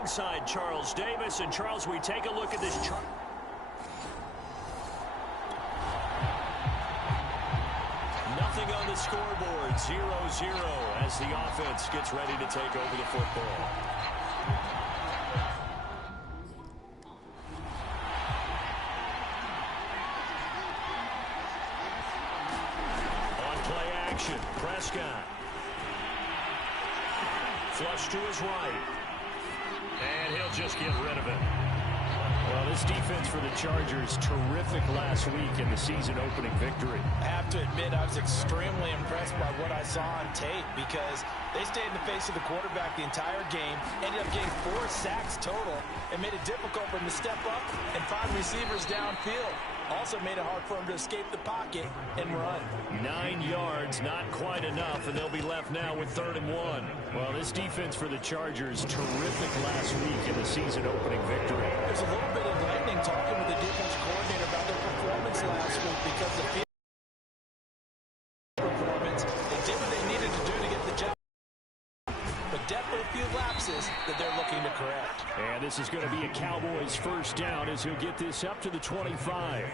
alongside Charles Davis. And, Charles, we take a look at this chart. Nothing on the scoreboard, 0-0 as the offense gets ready to take over the football. On play action, Prescott. Flush to his right. And he'll just get rid of it. Well, this defense for the Chargers, terrific last week in the season-opening victory. I have to admit, I was extremely impressed by what I saw on tape because they stayed in the face of the quarterback the entire game, ended up getting 4 sacks total, and made it difficult for him to step up and find receivers downfield. Also made it hard for him to escape the pocket and run. 9 yards, not quite enough, and they'll be left now with 3rd and 1. Well, this defense for the Chargers, terrific last week in the season-opening victory. There's a little bit of lightning talking with the defense coordinator about their performance last week because the field performance, they did what they needed to do to get the job. But definitely a few lapses that they're looking to correct. And this is going to be a Cowboys first down as he'll get this up to the 25.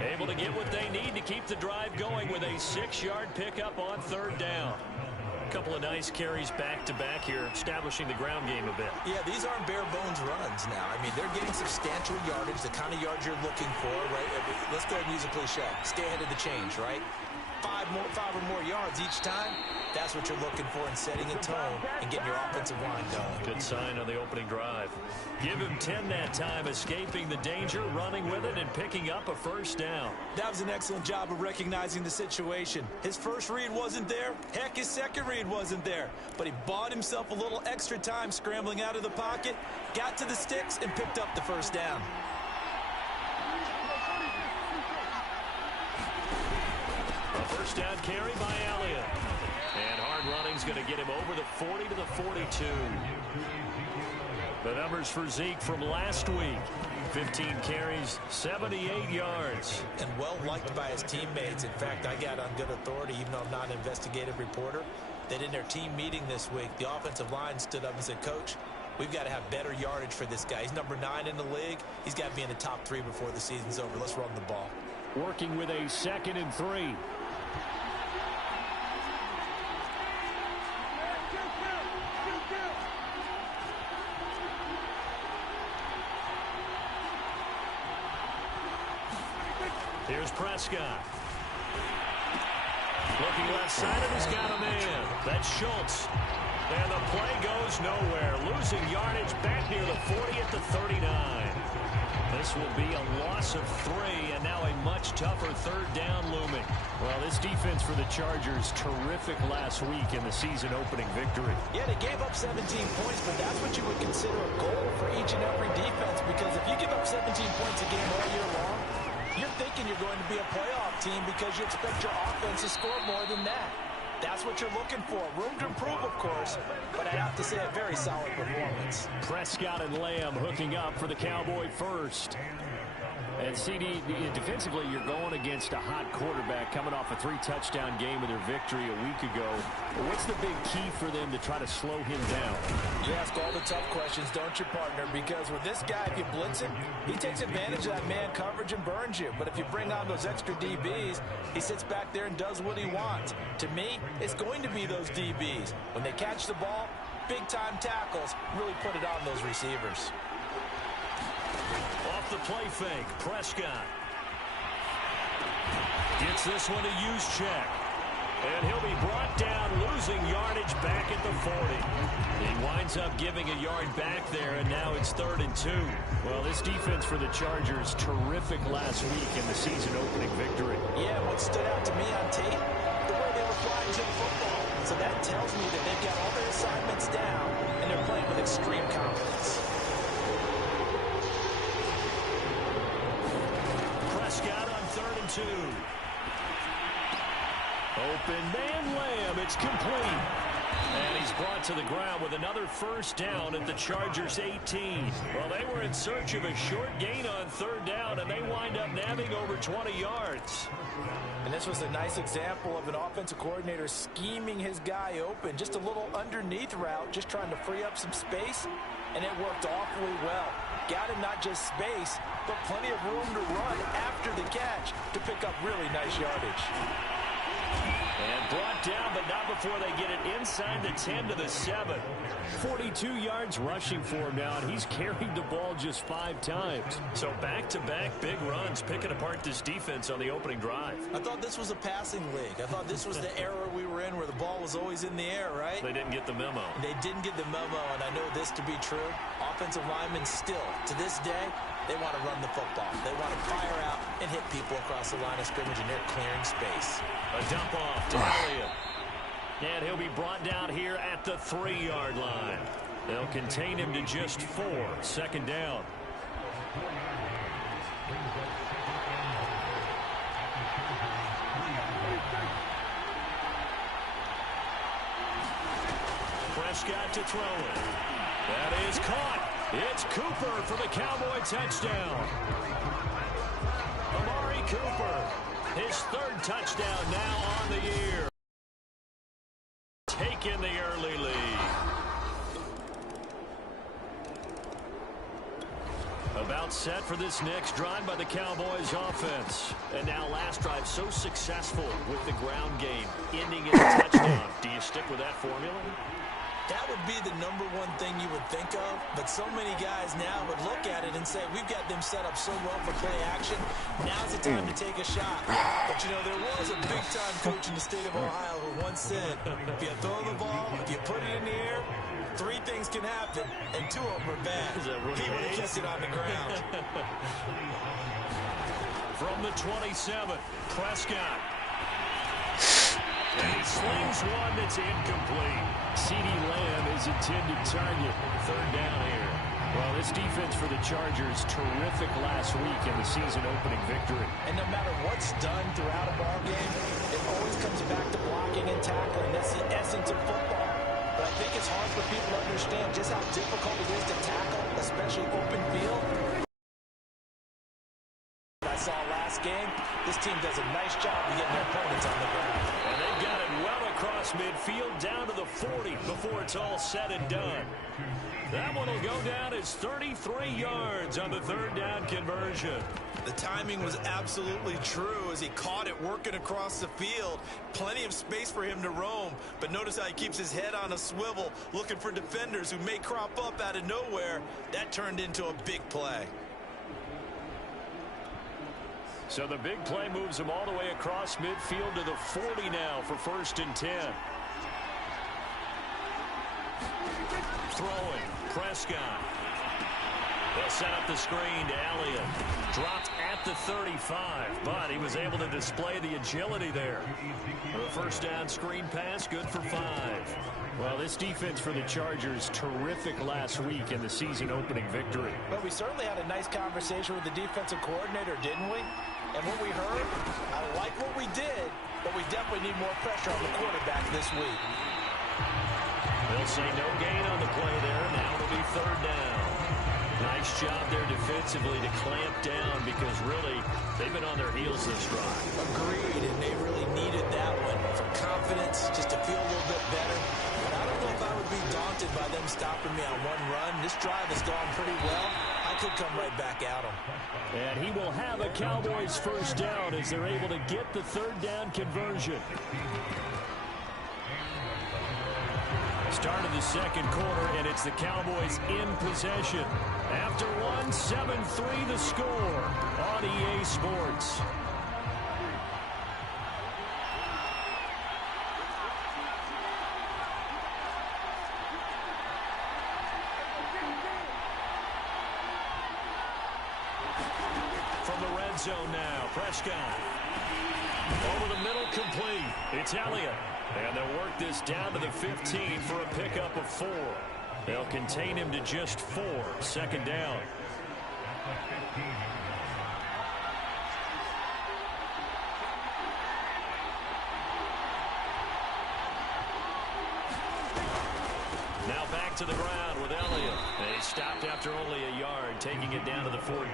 Able to get what they need to keep the drive going with a 6-yard pickup on 3rd down. A couple of nice carries back-to-back here, establishing the ground game a bit. Yeah, these aren't bare-bones runs now. I mean, they're getting substantial yardage, the kind of yards you're looking for, right? Let's go ahead and use a cliche. Stay ahead of the change, right? 5 or more yards each time, that's what you're looking for in setting a tone and getting your offensive line going. Good sign on the opening drive. Give him 10 that time, escaping the danger, running with it, and picking up a first down. That was an excellent job of recognizing the situation. His first read wasn't there. Heck, his second read wasn't there. But he bought himself a little extra time scrambling out of the pocket, got to the sticks, and picked up the first down. A first down carry by Elliott. And hard running's going to get him over the 40 to the 42. The numbers for Zeke from last week. 15 carries, 78 yards. And well liked by his teammates. In fact, I got on good authority, even though I'm not an investigative reporter, that in their team meeting this week, the offensive line stood up and said, Coach, we've got to have better yardage for this guy. He's number 9 in the league. He's got to be in the top 3 before the season's over. Let's run the ball. Working with a 2nd and 3. Here's Prescott. Looking left side, and he's got a man. That's Schultz. And the play goes nowhere. Losing yardage back near the 40 at the 39. This will be a loss of 3, and now a much tougher 3rd down looming. Well, this defense for the Chargers, terrific last week in the season-opening victory. Yeah, they gave up 17 points, but that's what you would consider a goal for each and every defense, because if you give up 17 points a game all year long, you're thinking you're going to be a playoff team because you expect your offense to score more than that. That's what you're looking for. Room to improve, of course, but I'd have to say a very solid performance. Prescott and Lamb hooking up for the Cowboy first. And CD, defensively, you're going against a hot quarterback coming off a 3-touchdown game with their victory a week ago. What's the big key for them to try to slow him down? You ask all the tough questions, don't you, partner? Because with this guy, if you blitz him, he takes advantage of that man coverage and burns you. But if you bring on those extra DBs, he sits back there and does what he wants. To me, it's going to be those DBs. When they catch the ball, big-time tackles really put it on those receivers. Off the play fake, Prescott. Gets this one to use check. And he'll be brought down, losing yardage back at the 40. He winds up giving a yard back there, and now it's 3rd and 2. Well, this defense for the Chargers, terrific last week in the season-opening victory. Yeah, what stood out to me on tape, the way they were flying to the football. So that tells me that they've got all their assignments down, and they're playing with extreme confidence. Prescott on 3rd and 2. Open man, Lamb. It's complete. And he's brought to the ground with another first down at the Chargers' 18. Well, they were in search of a short gain on third down, and they wind up nabbing over 20 yards. And this was a nice example of an offensive coordinator scheming his guy open. Just a little underneath route, just trying to free up some space, and it worked awfully well. Got him not just space, but plenty of room to run after the catch to pick up really nice yardage. And brought down, but not before they get it inside the 10 to the 7. 42 yards rushing for him now, and he's carried the ball just 5 times. So back-to-back big runs, picking apart this defense on the opening drive. I thought this was a passing league. I thought this was the era we were in where the ball was always in the air, right? They didn't get the memo. They didn't get the memo, and I know this to be true. Offensive linemen still, to this day, they want to run the football. They want to fire out and hit people across the line of scrimmage, and they're clearing space. A dump off to Elliott. And he'll be brought down here at the 3-yard line. They'll contain him to just 4. Second down. Prescott to throw it. That is caught. It's Cooper for the Cowboy touchdown. Amari Cooper, his 3rd touchdown now on the year. Taking the early lead. About set for this next drive by the Cowboys offense. And now last drive so successful with the ground game, ending in a touchdown. Do you stick with that formula? That would be the number one thing you would think of, but so many guys now would look at it and say, we've got them set up so well for play action, now's the time to take a shot. But, you know, there was a big-time coach in the state of Ohio who once said, if you throw the ball, if you put it in the air, 3 things can happen, and 2 of them are bad. He would have kept it on the ground. From the 27, Prescott. And he slings one that's incomplete. CeeDee Lamb is intended target. 3rd down here. Well, this defense for the Chargers, terrific last week in the season opening victory. And no matter what's done throughout a ball game, it always comes back to blocking and tackling. That's the essence of football. But I think it's hard for people to understand just how difficult it is to tackle, especially open field. I saw last game, this team does a nice job of getting their opponents on the ground. And they've got it well across midfield down to the 40 before it's all said and done. That one will go down as 33 yards on the 3rd down conversion. The timing was absolutely true as he caught it working across the field. Plenty of space for him to roam, but notice how he keeps his head on a swivel, looking for defenders who may crop up out of nowhere. That turned into a big play. So the big play moves him all the way across midfield to the 40 now for 1st and 10. Throwing, Prescott. They'll set up the screen to Elliott. Dropped at the 35, but he was able to display the agility there. The 1st down screen pass, good for 5. Well, this defense for the Chargers, terrific last week in the season opening victory. But we certainly had a nice conversation with the defensive coordinator, didn't we? And what we heard, I like what we did, but we definitely need more pressure on the quarterback this week. They'll say no gain on the play there. Now it'll be 3rd down. Nice job there defensively to clamp down because really they've been on their heels this drive. Agreed, and they really needed that one for confidence, just to feel a little bit better. But I don't know if I would be daunted by them stopping me on one run. This drive has gone pretty well. I could come right back at them. And he will have a Cowboys 1st down as they're able to get the 3rd down conversion. Start of the 2nd quarter, and it's the Cowboys in possession. After one, 7-3 the score on EA Sports. From the red zone now, Prescott. Over the middle, complete. It's Elliott. And they'll work this down to the 15 for a pickup of 4. They'll contain him to just 4. 2nd down. back to the ground with Elliott. They stopped after only a yard, taking it down to the 14.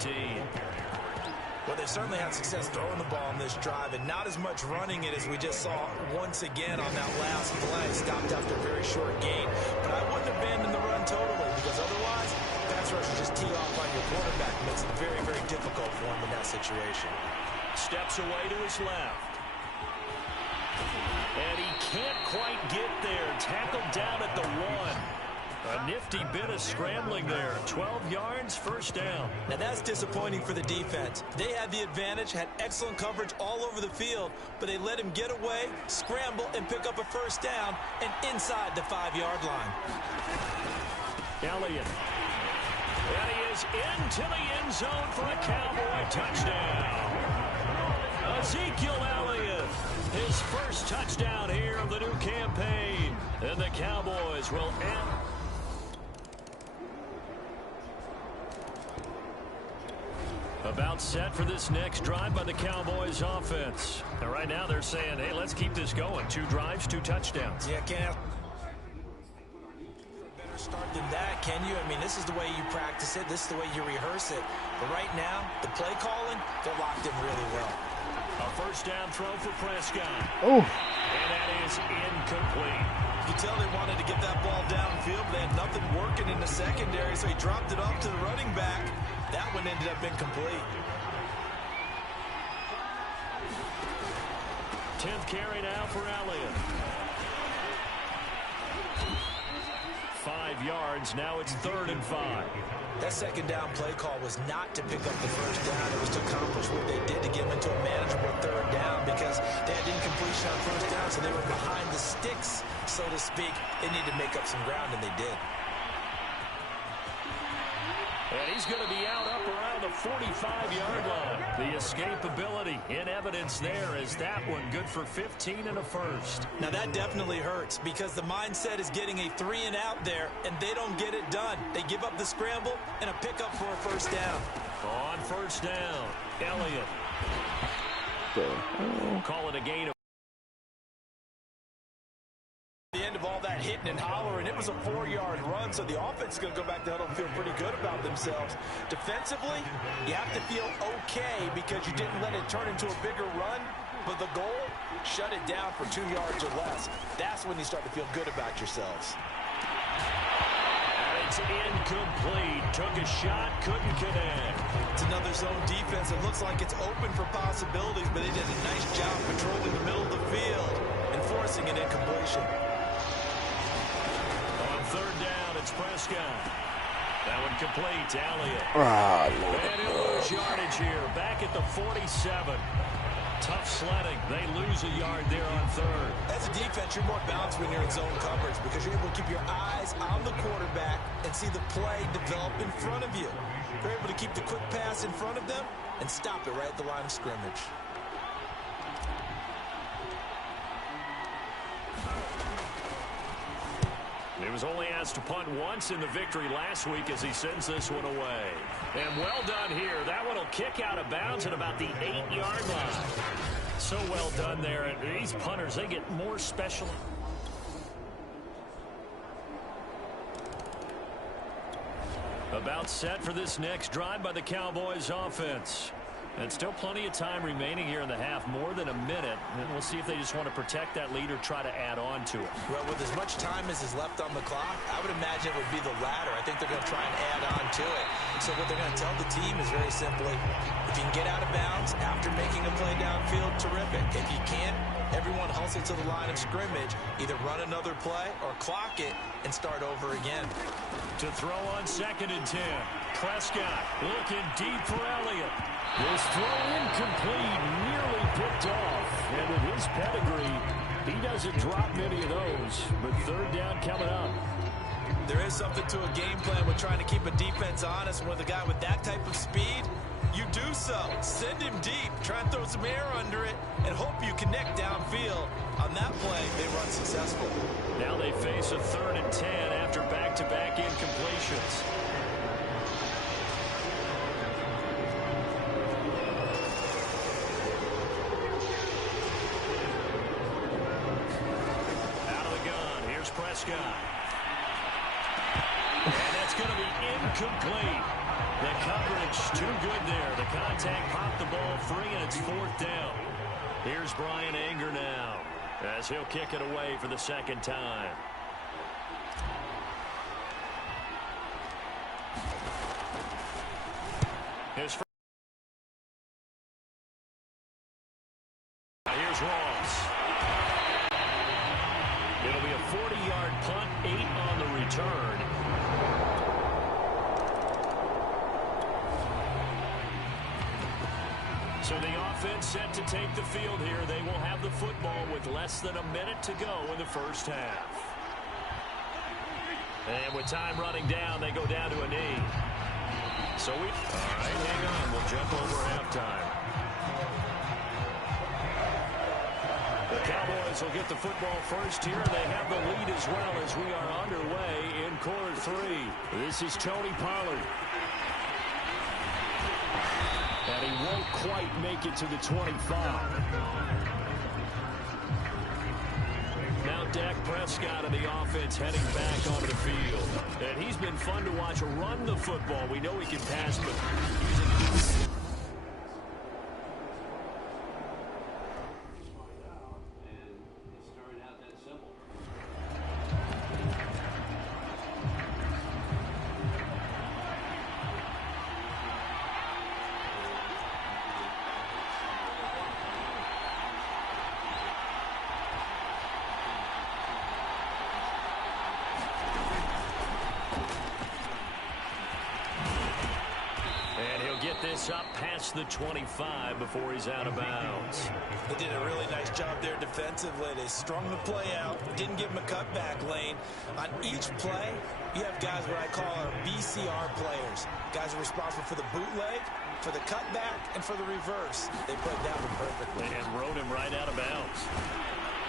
Well, they certainly had success throwing the ball on this drive, and not as much running it as we just saw once again on that last play. Stopped after a very short gain. But I wouldn't abandon the run totally, because otherwise, pass rush will just tee off on your quarterback. It makes it very, very difficult for him in that situation. Steps away to his left. And he can't quite get there. Tackled down at the 1. A nifty bit of scrambling there. 12 yards, first down. Now that's disappointing for the defense. They had the advantage, had excellent coverage all over the field, but they let him get away, scramble, and pick up a first down, and inside the 5-yard line. Elliott. And he is into the end zone for a Cowboy touchdown. Ezekiel Elliott, his first touchdown here of the new campaign. And the Cowboys will end. About set for this next drive by the Cowboys offense. And right now they're saying, hey, let's keep this going. 2 drives, 2 touchdowns. Yeah, can't better start than that, can you? I mean, this is the way you practice it. This is the way you rehearse it. But right now, the play calling, they're locked in really well. A first down throw for Prescott. Oh. And that is incomplete. You can tell they wanted to get that ball downfield, but they had nothing working in the secondary, so he dropped it off to the running back. That one ended up incomplete. 10th carry now for Elliott. 5 yards. Now it's 3rd and 5. That second down play call was not to pick up the first down. It was to accomplish what they did to get them into a manageable 3rd down, because they had incompletion on first down, so they were behind the sticks, so to speak. They needed to make up some ground, and they did. And he's going to be out up around the 45-yard line. The escapability in evidence there is that one good for 15 and a first. Now that definitely hurts, because the mindset is getting a 3-and-out there, and they don't get it done. They give up the scramble and a pickup for a first down. On first down, Elliott. Call it a gain of the end of all that hitting and hollering, it was a 4-yard run, so the offense is going to go back to huddle and feel pretty good about themselves. Defensively, you have to feel okay because you didn't let it turn into a bigger run, but the goal, shut it down for 2 yards or less. That's when you start to feel good about yourselves. And it's incomplete. Took a shot, couldn't connect. It's another zone defense. It looks like it's open for possibilities, but they did a nice job controlling the middle of the field and forcing an incompletion. On 3rd down, it's Prescott. That one complete to Elliott. And he'll lose yardage here. Back at the 47. Tough sledding. They lose a yard there on 3rd. As a defense, you're more balanced when you're in zone coverage because you're able to keep your eyes on the quarterback and see the play develop in front of you. You're able to keep the quick pass in front of them and stop it right at the line of scrimmage. He was only asked to punt once in the victory last week as he sends this one away. And well done here. That one will kick out of bounds at about the 8-yard line. So well done there. And these punters, they get more special. About set for this next drive by the Cowboys offense. And still plenty of time remaining here in the half, more than a minute. And we'll see if they just want to protect that lead or try to add on to it. Well, with as much time as is left on the clock, I would imagine it would be the latter. I think they're going to try and add on to it. So what they're going to tell the team is very simply, if you can get out of bounds after making a play downfield, terrific. If you can't, everyone hustle to the line of scrimmage, either run another play or clock it and start over again. To throw on 2nd and 10. Prescott looking deep for Elliott. This throw incomplete, nearly picked off. And with his pedigree, he doesn't drop many of those. But 3rd down coming up. There is something to a game plan with trying to keep a defense honest. With a guy with that type of speed, you do so. Send him deep, try and throw some air under it, and hope you connect downfield. On that play, they run successful. Now they face a 3rd and 10 after back-to-back incompletions. Out of the gun, here's Prescott. That's going to be incomplete. The coverage too good there. The contact popped the ball free, and it's 4th down. Here's Brian Anger now as he'll kick it away for the second time. Here's Ross. It'll be a 40-yard punt, 8 on the return. So the offense set to take the field here. They will have the football with less than a minute to go in the first half. And with time running down, they go down to a knee. So all right, hang on. We'll jump over halftime. The Cowboys will get the football first here. They have the lead as well as we are underway in quarter 3. This is Tony Pollard. And he won't quite make it to the 25. Now Dak Prescott of the offense heading back onto the field. And he's been fun to watch run the football. We know he can pass, but using... this up past the 25 before he's out of bounds. They did a really nice job there defensively. They strung the play out, didn't give him a cutback lane. On each play, you have guys what I call our BCR players. Guys are responsible for the bootleg, for the cutback, and for the reverse. They played that one perfectly. And rode him right out of bounds.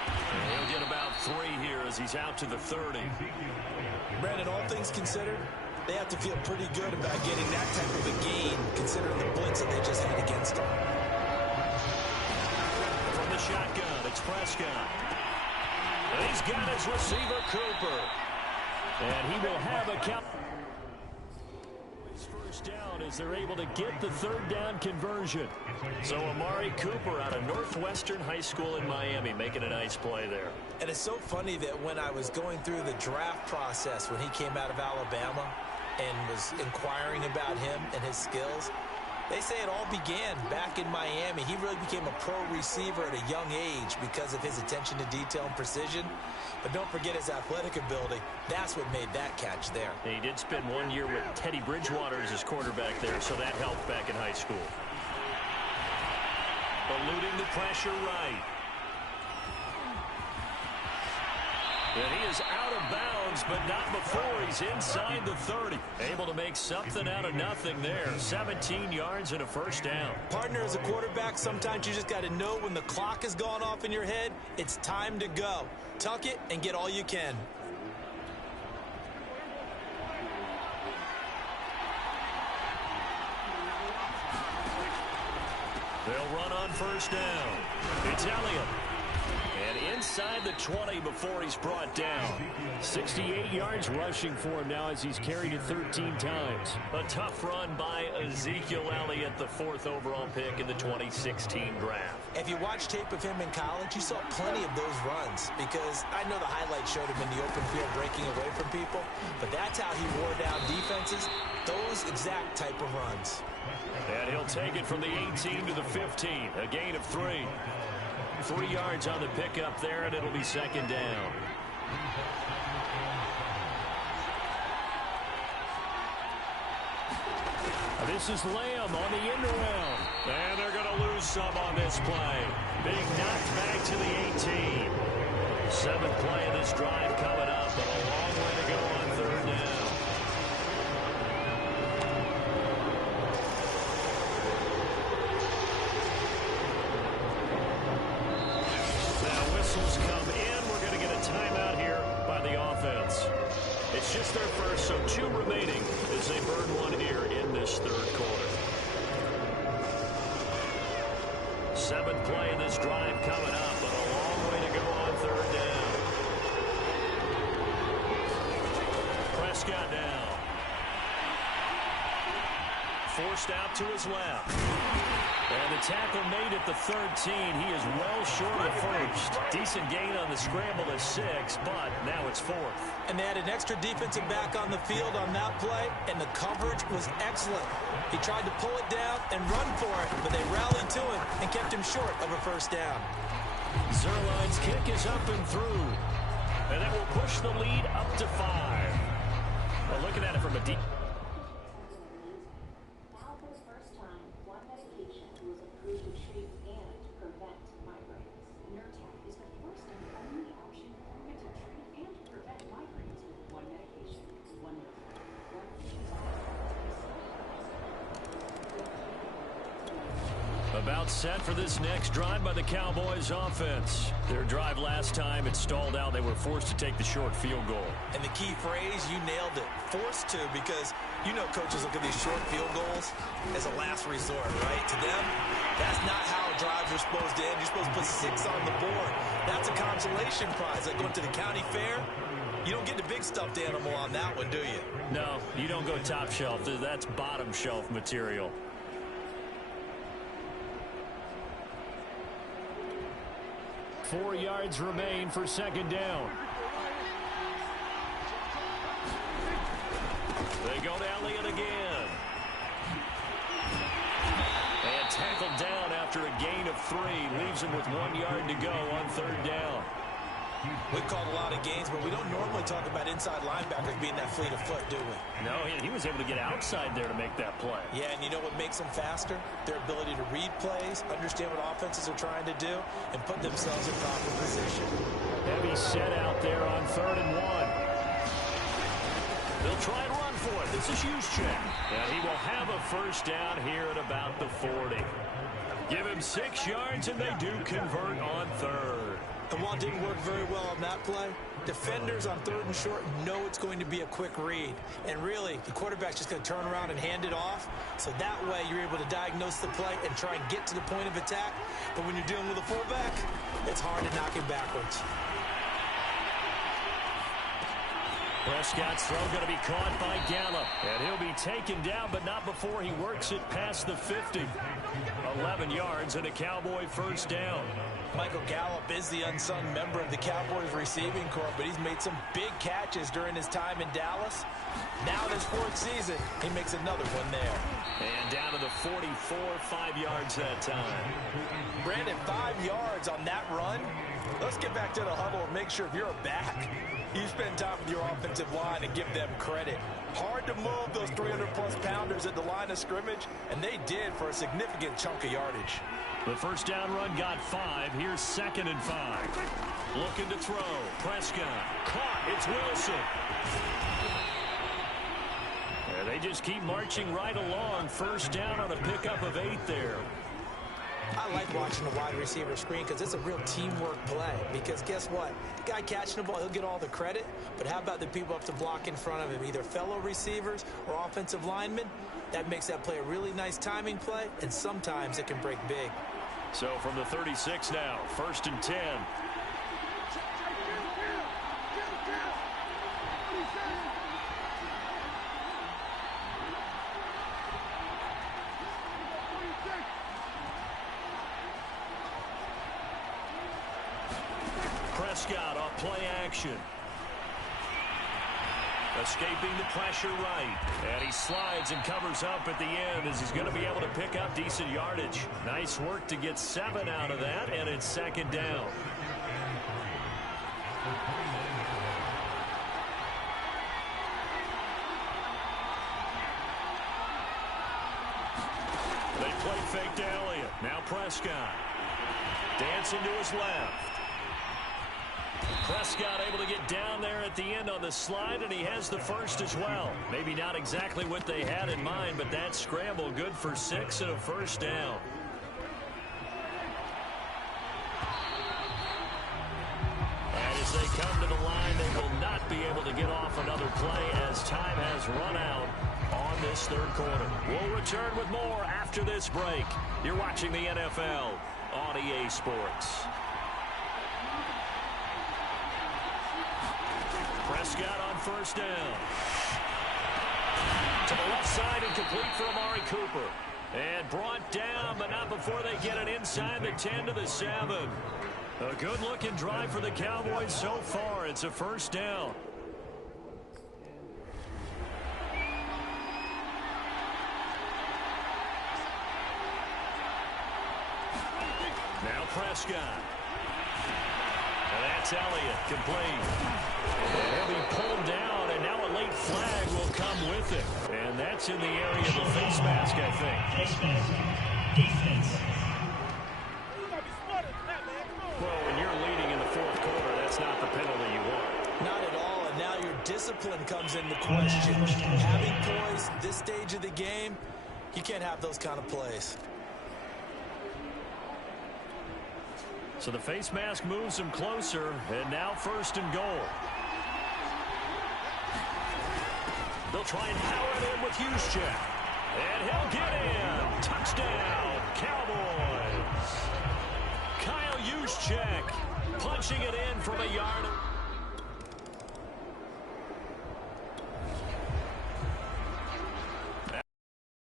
And he'll get about 3 here as he's out to the 30. Brandon, all things considered, they have to feel pretty good about getting that type of a gain, considering the blitz that they just had against them. From the shotgun, it's Prescott. And he's got his receiver, Cooper. And he will have a count. First down as they're able to get the 3rd down conversion. So Amari Cooper out of Northwestern High School in Miami making a nice play there. And it's so funny that when I was going through the draft process when he came out of Alabama and was inquiring about him and his skills, they say it all began back in Miami. He really became a pro receiver at a young age because of his attention to detail and precision. But don't forget his athletic ability. That's what made that catch there. He did spend 1 year with Teddy Bridgewater as his quarterback there, so that helped back in high school. Eluding the pressure right. And he is out of bounds, but not before he's inside the 30. Able to make something out of nothing there. 17 yards and a first down. Partner, as a quarterback, sometimes you just got to know when the clock has gone off in your head, it's time to go. Tuck it and get all you can. They'll run on first down. It's Elliott. And inside the 20 before he's brought down. 68 yards rushing for him now as he's carried it 13 times. A tough run by Ezekiel Elliott, the 4th overall pick in the 2016 draft. If you watch tape of him in college, you saw plenty of those runs because I know the highlights showed him in the open field breaking away from people, but that's how he wore down defenses, those exact type of runs. And he'll take it from the 18 to the 15, a gain of 3. 3 yards on the pickup there, and it'll be second down. This is Lamb on the end around. And they're going to lose some on this play. Being knocked back to the 18. 7th play of this drive coming up, but a long way to go on 3rd down. Now whistles come in. We're going to get a timeout here by the offense. It's just their first, so 2 remaining as they burn 1 here in this 3rd quarter. 7th play of this drive coming up, but a long way to go on 3rd down. Prescott now. forced out to his left. And the tackle made at the 13. He is well short of first. Decent gain on the scramble at 6, but now it's 4th. And they had an extra defensive back on the field on that play, and the coverage was excellent. He tried to pull it down and run for it, but they rallied to him and kept him short of a first down. Zerline's kick is up and through. And that will push the lead up to 5. Well, looking at it from a deep... About set for this next drive by the Cowboys offense. Their drive last time, it stalled out. They were forced to take the short field goal. And the key phrase, you nailed it. Forced to, because you know coaches look at these short field goals as a last resort, right? To them, that's not how drives are supposed to end. You're supposed to put 6 on the board. That's a consolation prize. Like going to the county fair, you don't get the big stuffed animal on that one, do you? No, you don't go top shelf. That's bottom shelf material. Four yards remain for second down. They go to Elliott again. And tackled down after a gain of 3. Leaves him with 1 yard to go on third down. We've called a lot of games, but we don't normally talk about inside linebackers being that fleet of foot, do we? No, he was able to get outside there to make that play. Yeah, and you know what makes them faster? Their ability to read plays, understand what offenses are trying to do, and put themselves in proper position. Heavy set out there on 3rd and 1. They'll try and run for it. This is Juszczyk. And he will have a first down here at about the 40. Give him 6 yards, and they do convert on 3rd. And while it didn't work very well on that play, defenders on 3rd and short know it's going to be a quick read. And really, the quarterback's just going to turn around and hand it off. So that way, you're able to diagnose the play and try and get to the point of attack. But when you're dealing with a fullback, it's hard to knock him backwards. Prescott's throw going to be caught by Gallup. And he'll be taken down, but not before he works it past the 50. 11 yards and a Cowboy first down. Michael Gallup is the unsung member of the Cowboys receiving corps, but he's made some big catches during his time in Dallas. Now in his 4th season, he makes another one there. And down to the 44, 5 yards that time. Brandon, 5 yards on that run. Let's get back to the huddle and make sure if you're a back, you spend time with your offensive line and give them credit. Hard to move those 300-plus pounders at the line of scrimmage, and they did for a significant chunk of yardage. The first down run got 5. Here's 2nd and 5. Looking to throw. Prescott. Caught. It's Wilson. And they just keep marching right along. First down on a pickup of 8 there. I like watching the wide receiver screen because it's a real teamwork play. Because guess what? The guy catching the ball, he'll get all the credit. But how about the people up to block in front of him, either fellow receivers or offensive linemen? That makes that play a really nice timing play, and sometimes it can break big. So from the 36 now, 1st and 10. Prescott off play action. Escaping the pressure right. And he slides and covers up at the end as he's going to be able to pick up decent yardage. Nice work to get 7 out of that, and it's 2nd down. They play fake to Elliott. Now Prescott. Dancing to his left. Prescott able to get down there at the end on the slide, and he has the first as well. Maybe not exactly what they had in mind, but that scramble good for 6 and a first down. And as they come to the line, they will not be able to get off another play as time has run out on this 3rd quarter. We'll return with more after this break. You're watching the NFL on EA Sports. Prescott on first down. To the left side and complete for Amari Cooper. And brought down, but not before they get it inside the 10 to the 7. A good-looking drive for the Cowboys so far. It's a first down. Now Prescott. And that's Elliott, complete. And he'll be pulled down, and now a late flag will come with it. And that's in the area of the face mask, I think. Defense. Well, when you're leading in the fourth quarter, that's not the penalty you want. Not at all, and now your discipline comes into question. Having poise this stage of the game, you can't have those kind of plays. So the face mask moves him closer, and now first and goal. They'll try and power it in with Juszczyk. And he'll get in. Touchdown, Cowboys. Kyle Juszczyk punching it in from a yard.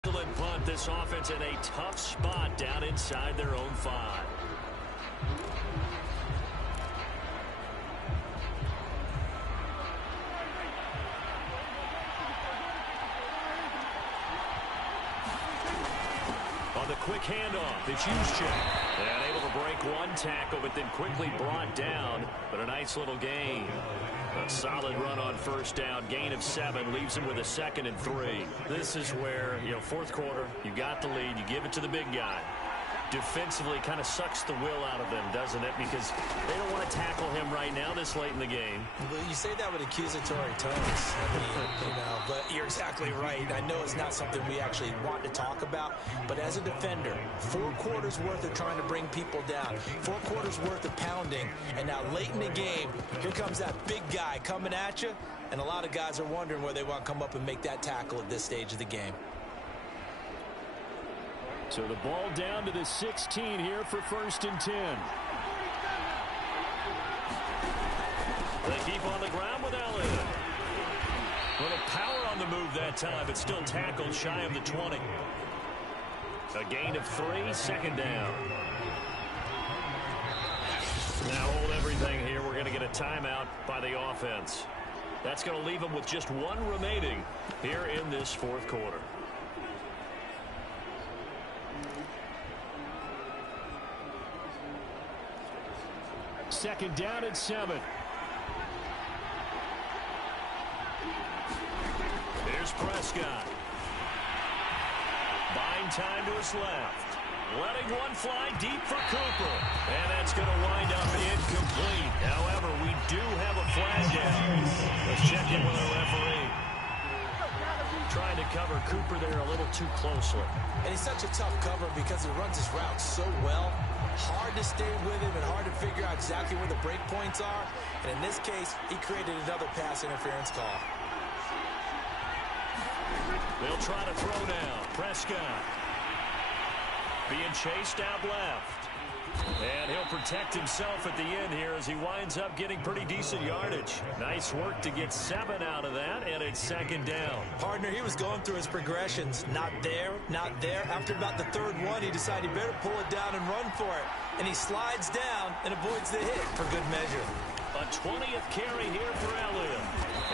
Excellent punt. This offense in a tough spot down inside their own 5. On the quick handoff, it's Juszczyk. And able to break one tackle, but then quickly brought down. But a nice little gain. A solid run on first down. Gain of 7 leaves him with a 2nd and 3. This is where, fourth quarter, you got the lead. You give it to the big guy. Defensively kind of sucks the will out of them, doesn't it? Because they don't want to tackle him right now this late in the game. Well, you say that with accusatory tones. But you're exactly right. I know it's not something we actually want to talk about, but as a defender, 4 quarters worth of trying to bring people down, 4 quarters worth of pounding, and now late in the game, here comes that big guy coming at you, and a lot of guys are wondering where they want to come up and make that tackle at this stage of the game. So the ball down to the 16 here for first and 10. They keep on the ground with Elliott. Little power on the move that time, but still tackled shy of the 20. A gain of 3, 2nd down. Now hold everything here. We're going to get a timeout by the offense. That's going to leave them with just 1 remaining here in this fourth quarter. Second down at 7. Here's Prescott. Buying time to his left. Letting one fly deep for Cooper. And that's going to wind up incomplete. However, we do have a flag down. Let's check in with our referee. Trying to cover Cooper there a little too closely. And he's such a tough cover because he runs his route so well. Hard to stay with him and hard to figure out exactly where the break points are. And in this case, he created another pass interference call. They'll try to throw now. Prescott being chased out left. And he'll protect himself at the end here as he winds up getting pretty decent yardage. Nice work to get 7 out of that, and it's 2nd down. Partner, he was going through his progressions. Not there, not there. After about the 3rd one, he decided he better pull it down and run for it. And he slides down and avoids the hit for good measure. A 20th carry here for Elliott.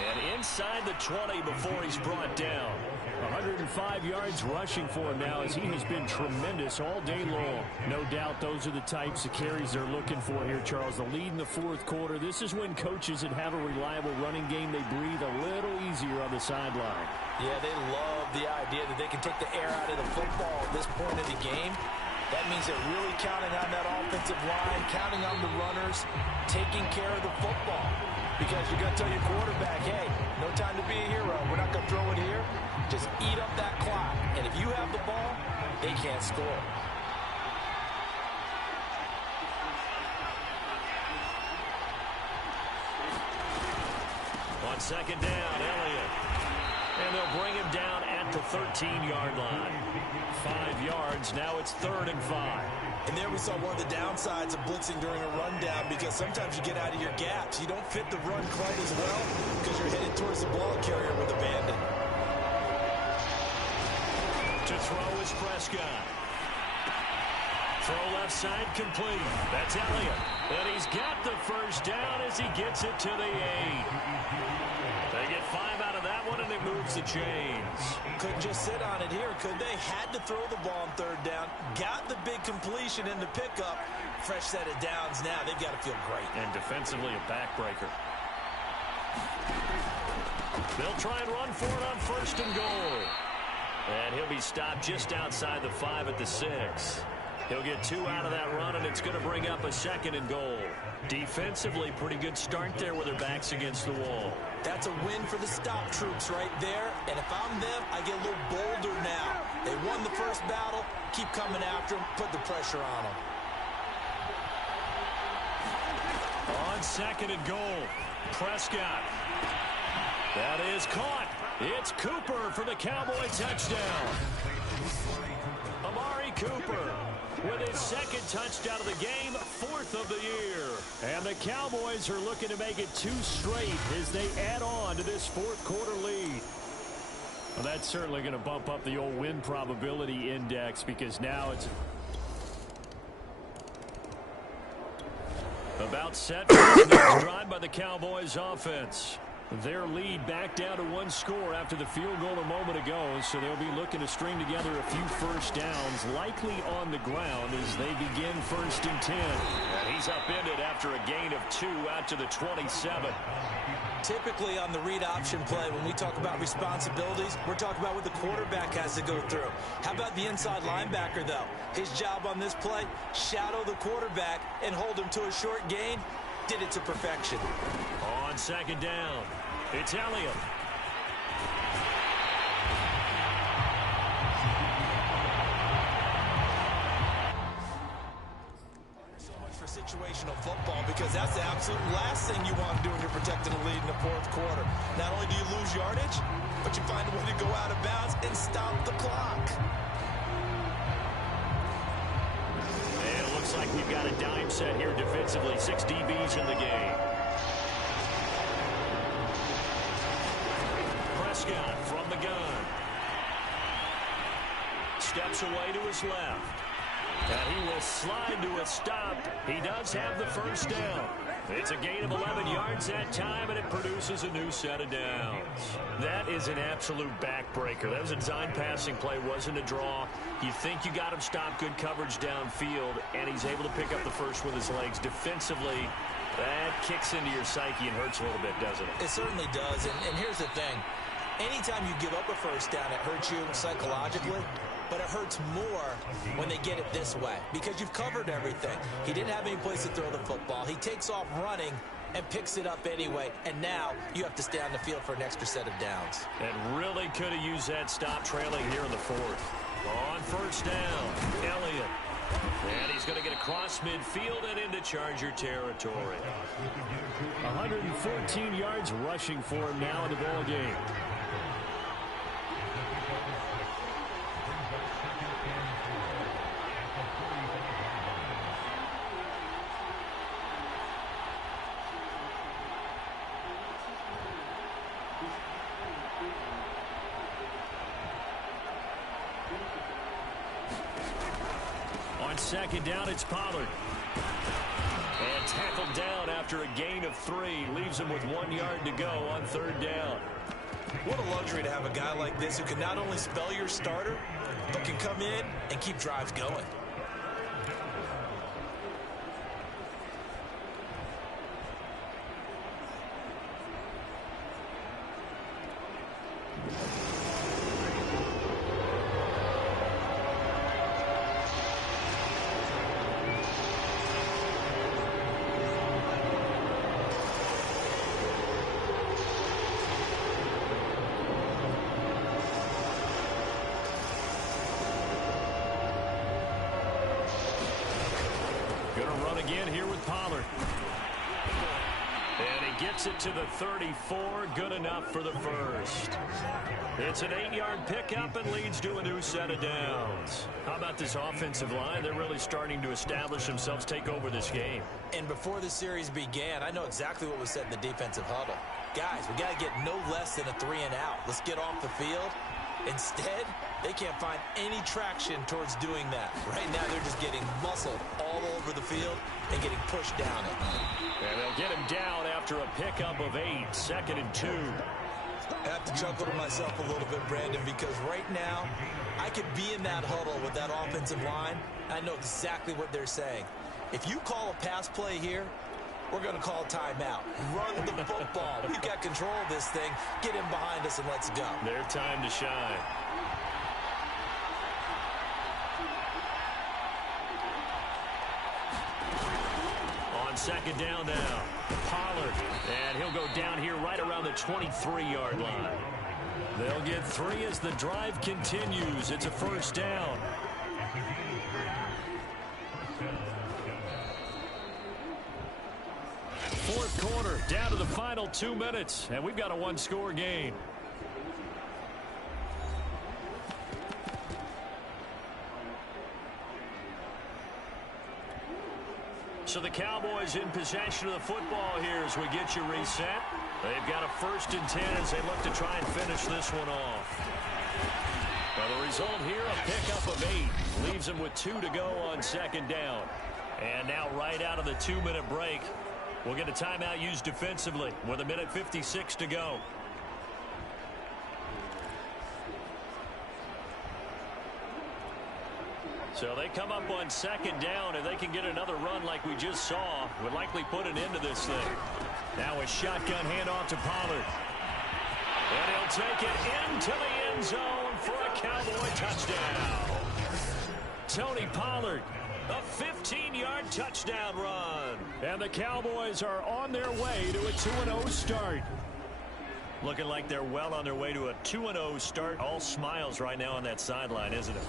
And inside the 20 before he's brought down. 105 yards rushing for him now as he has been tremendous all day long. No doubt those are the types of carries they're looking for here, Charles. The lead in the fourth quarter. This is when coaches that have a reliable running game, they breathe a little easier on the sideline. Yeah, they love the idea that they can take the air out of the football at this point of the game. That means they're really counting on that offensive line, counting on the runners, taking care of the football. Because you're going to tell your quarterback, hey, no time to be a hero. We're not going to throw it here. Just eat up that clock. And if you have the ball, they can't score. On 2nd down, Elliott. And they'll bring him down at the 13-yard line. 5 yards. Now it's 3rd and 5. And there we saw one of the downsides of blitzing during a rundown because sometimes you get out of your gaps. You don't fit the run quite as well because you're headed towards the ball carrier with abandon. To throw is Prescott. Throw left side complete. That's Elliott. And he's got the first down as he gets it to the 8. They get 5 out of that one, and it moves the chains. Couldn't just sit on it here, could they? Had to throw the ball on third down. Got the big completion in the pickup. Fresh set of downs now. They've got to feel great. And defensively a backbreaker. They'll try and run for it on first and goal. And he'll be stopped just outside the 5 at the 6. He'll get 2 out of that run, and it's going to bring up a second and goal. Defensively, pretty good start there with their backs against the wall. That's a win for the stop troops right there. And if I'm them, I get a little bolder now. They won the first battle. Keep coming after them. Put the pressure on them. On second and goal, Prescott. That is caught. It's Cooper for the Cowboy touchdown. Amari Cooper with his second touchdown of the game, 4th of the year. And the Cowboys are looking to make it 2 straight as they add on to this 4th quarter lead. Well, that's certainly going to bump up the old win probability index because now it's about set for the next drive by the Cowboys offense. Their lead back down to 1 score after the field goal a moment ago, so they'll be looking to string together a few first downs, likely on the ground as they begin 1st and 10. And he's upended after a gain of 2 out to the 27. Typically on the read option play, when we talk about responsibilities, we're talking about what the quarterback has to go through. How about the inside linebacker, though? His job on this play, shadow the quarterback and hold him to a short gain. Did it to perfection. On second down, it's Elliott. So much for situational football because that's the absolute last thing you want to do when you're protecting a lead in the 4th quarter. Not only do you lose yardage, but you find a way to go out of bounds and stop the clock. Looks like we've got a dime set here defensively. 6 DBs in the game. Prescott from the gun. Steps away to his left. And he will slide to a stop. He does have the first down. It's a gain of 11 yards that time, and it produces a new set of downs. That is an absolute backbreaker. That was a design passing play, wasn't a draw. You think you got him stopped, good coverage downfield, and he's able to pick up the first with his legs. Defensively, that kicks into your psyche and hurts a little bit, doesn't it? It certainly does, and here's the thing. Anytime you give up a first down, it hurts you psychologically. But it hurts more when they get it this way because you've covered everything. He didn't have any place to throw the football. He takes off running and picks it up anyway. And now you have to stay on the field for an extra set of downs. And really could have used that stop trailing here in the 4th. On first down, Elliott. And he's going to get across midfield and into Charger territory. 114 yards rushing for him now in the ball game. Second down, it's Pollard. And tackled down after a gain of 3. Leaves him with 1 yard to go on 3rd down. What a luxury to have a guy like this who can not only spell your starter, but can come in and keep drives going. Again here with Pollard. And he gets it to the 34. Good enough for the first. It's an 8-yard pickup and leads to a new set of downs. How about this offensive line? They're really starting to establish themselves, take over this game. And before the series began, I know exactly what was said in the defensive huddle. Guys, we got to get no less than a 3 and out. Let's get off the field Instead, they can't find any traction towards doing that. Right now, they're just getting muscled all over the field and getting pushed down at night. And they'll get him down after a pickup of 8, 2nd and 2. I have to chuckle to myself a little bit, Brandon, because right now, I could be in that huddle with that offensive line. I know exactly what they're saying. If you call a pass play here, we're going to call timeout. Run the football. We've got control of this thing. Get him behind us and let's go. Their time to shine. On 2nd down now, Pollard. And he'll go down here right around the 23-yard line. They'll get 3 as the drive continues. It's a 1st down. Fourth quarter, down to the final 2 minutes, and we've got a 1-score game. So the Cowboys in possession of the football here as we get you reset. They've got a 1st and 10 as they look to try and finish this one off. Well, the result here, a pickup of 8. Leaves them with 2 to go on 2nd down. And now right out of the 2-minute break, we'll get a timeout used defensively with 1:56 to go. So they come up on 2nd down, and they can get another run like we just saw. Would likely put an end to this thing. Now a shotgun handoff to Pollard. And he'll take it into the end zone for a Cowboy touchdown. Tony Pollard, a 15-yard touchdown run. And the Cowboys are on their way to a 2-0 start. Looking like they're well on their way to a 2-0 start. All smiles right now on that sideline, isn't it?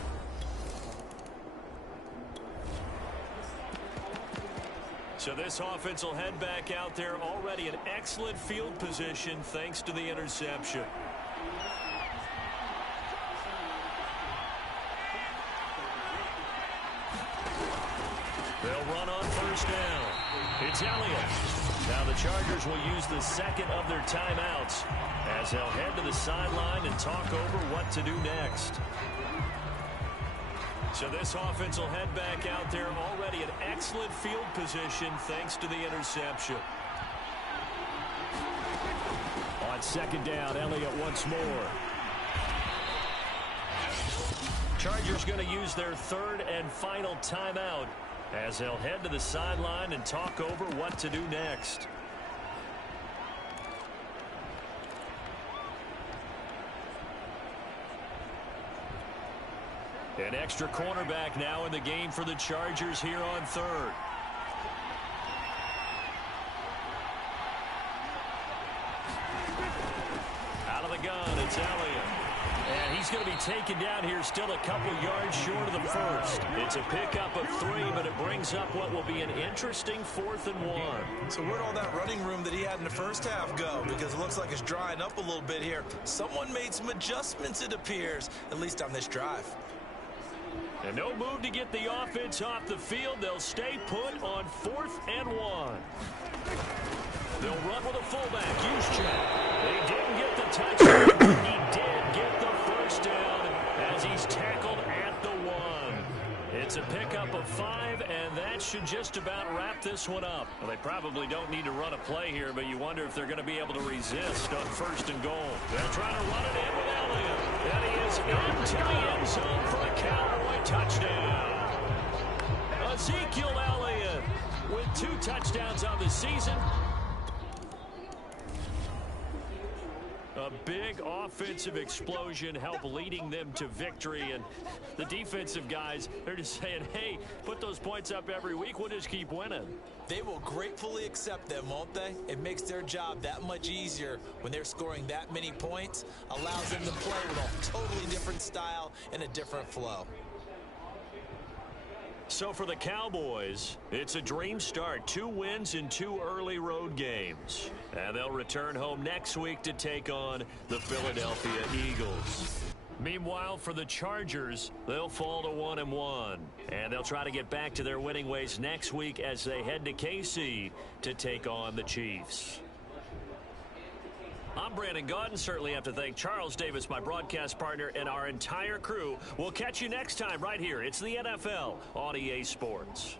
So this offense will head back out there, already in excellent field position thanks to the interception. They'll run on 1st down. It's Elliott. Now the Chargers will use the 2nd of their timeouts as they'll head to the sideline and talk over what to do next. So this offense will head back out there, already in excellent field position thanks to the interception. On 2nd down, Elliott once more. Chargers going to use their 3rd and final timeout as they'll head to the sideline and talk over what to do next. An extra cornerback now in the game for the Chargers here on 3rd. Out of the gun, it's Elliott. And he's going to be taken down here still a couple yards short of the 1st. It's a pickup of 3, but it brings up what will be an interesting 4th and 1. So where'd all that running room that he had in the first half go? Because it looks like it's drying up a little bit here. Someone made some adjustments, it appears, at least on this drive. And no move to get the offense off the field. They'll stay put on 4th and 1. They'll run with a fullback. Juszczyk. They didn't get the touchdown. He did get the 1st down as he's tackled at the 1. It's a pickup of 5, and that should just about wrap this one up. Well, they probably don't need to run a play here, but you wonder if they're going to be able to resist on 1st and goal. They'll try to run it in with Elliott. And he is into the end zone for a Cowboy touchdown. Ezekiel Elliott with 2 touchdowns on the season. A big offensive explosion helped leading them to victory. And the defensive guys, they're just saying, hey, put those points up every week. We'll just keep winning. They will gratefully accept them, won't they? It makes their job that much easier when they're scoring that many points. Allows them to play with a totally different style and a different flow. So for the Cowboys, it's a dream start. 2 wins in 2 early road games. And they'll return home next week to take on the Philadelphia Eagles. Meanwhile, for the Chargers, they'll fall to 1-1. And they'll try to get back to their winning ways next week as they head to KC to take on the Chiefs. I'm Brandon Gaudin. Certainly have to thank Charles Davis, my broadcast partner, and our entire crew. We'll catch you next time right here. It's the NFL on EA Sports.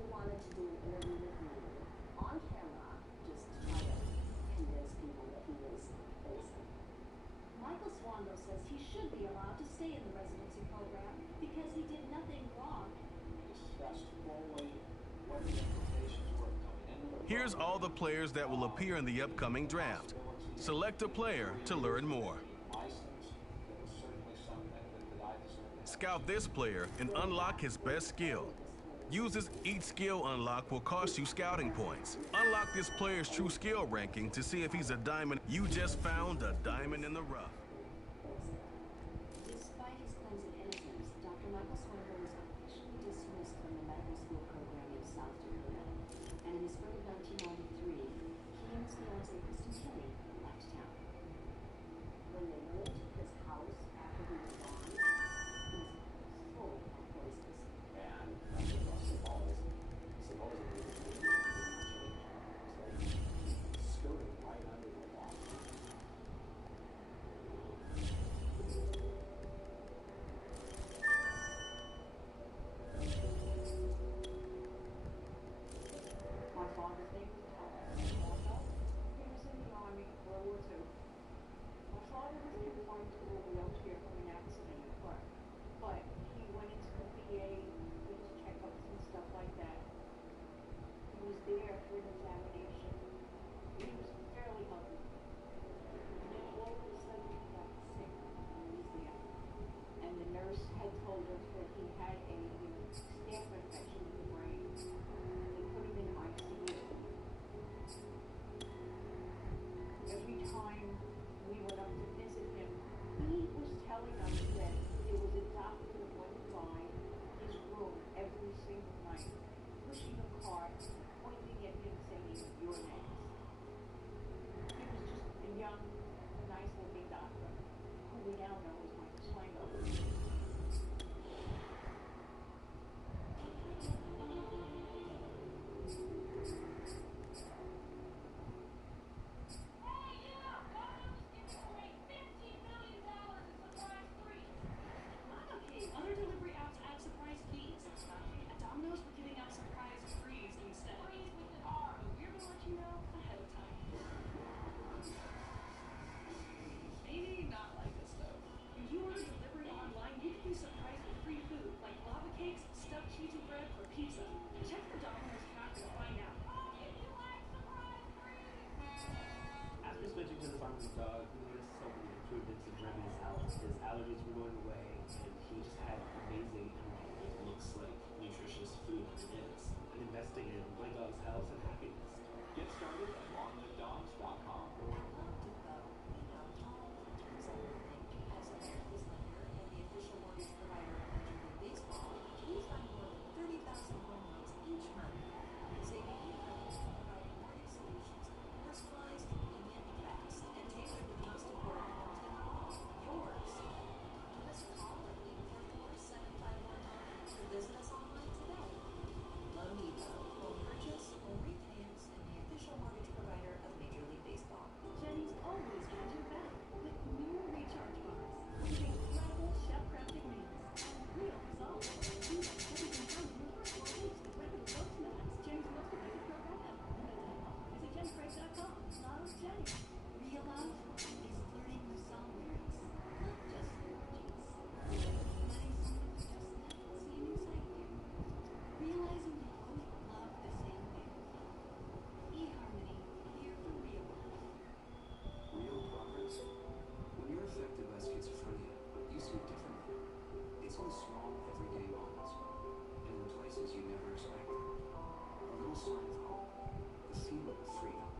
She wanted to do an interview players that will appear in the upcoming draft. Select a player to learn more. Scout this player and unlock his best skill. Each skill unlock will cost you scouting points. Unlock this player's true skill ranking to see if he's a diamond. You just found a diamond in the rough. Despite his claims of innocence, Dr. Michael Swanberg was officially dismissed from the medical school program in South Dakota. And in the spring of 1993, he and his fiancée, Kristen Kelly, left town. When they moved to his house after he was gone, it was full of poisons. And Russell Balls supposedly skirted right under the wall. My father's name was Thomas. He was in the Army, World War II. My father was confined to a wheelchair from an accident at work, but he went into the VA for his checkups and stuff like that. He was there for an examination. He was fairly healthy. And then all of a sudden he got sick while he was there. And the nurse had told us that he had a staph infection in the brain. They put him in ICU. Every time we went up to visit him, he was telling us that there was a doctor that went by his room every single night, pushing a cart, pointing at him, saying, "You're next." He was just a young, nice-looking doctor, who we now know is Michael Swanberg. Other delivery apps add surprise fees. At Domino's, we're giving out surprise frees instead. Freeze with an R. We're gonna let you know ahead of time. Maybe not like this though. If you order delivery online, you can be surprised with free food like lava cakes, stuffed cheesy bread, or pizza. Check the Domino's tracker to find out. If you like surprise freeze. After switching to the farm of the dog, we noticed so many improvements in Remy's health. His allergies were going away, and he just had amazing energy. It looks like nutritious food is. And investing in my dog's health and happiness. Get started at longlivedogs.com. Visit us online today. Loan Evo will purchase or refinance in the official mortgage provider of Major League Baseball. Jenny's always got your back with new recharge bars. With incredible chef-crafted meals and real results. You get everything done in the first 4 weeks with regular folks max. Jenny's most effective program ever. Visit JennyCraig.com. Love Jenny. Real love is flirting with solidaries, not just allergies. Letting someone who's just met see a new side of you. Realizing you both love the same thing. eHarmony, here for real love. Real progress. When you're affected by schizophrenia, you see it differently. It's in small, everyday moments, and in places you never expected. A little sign of hope, the feeling of freedom.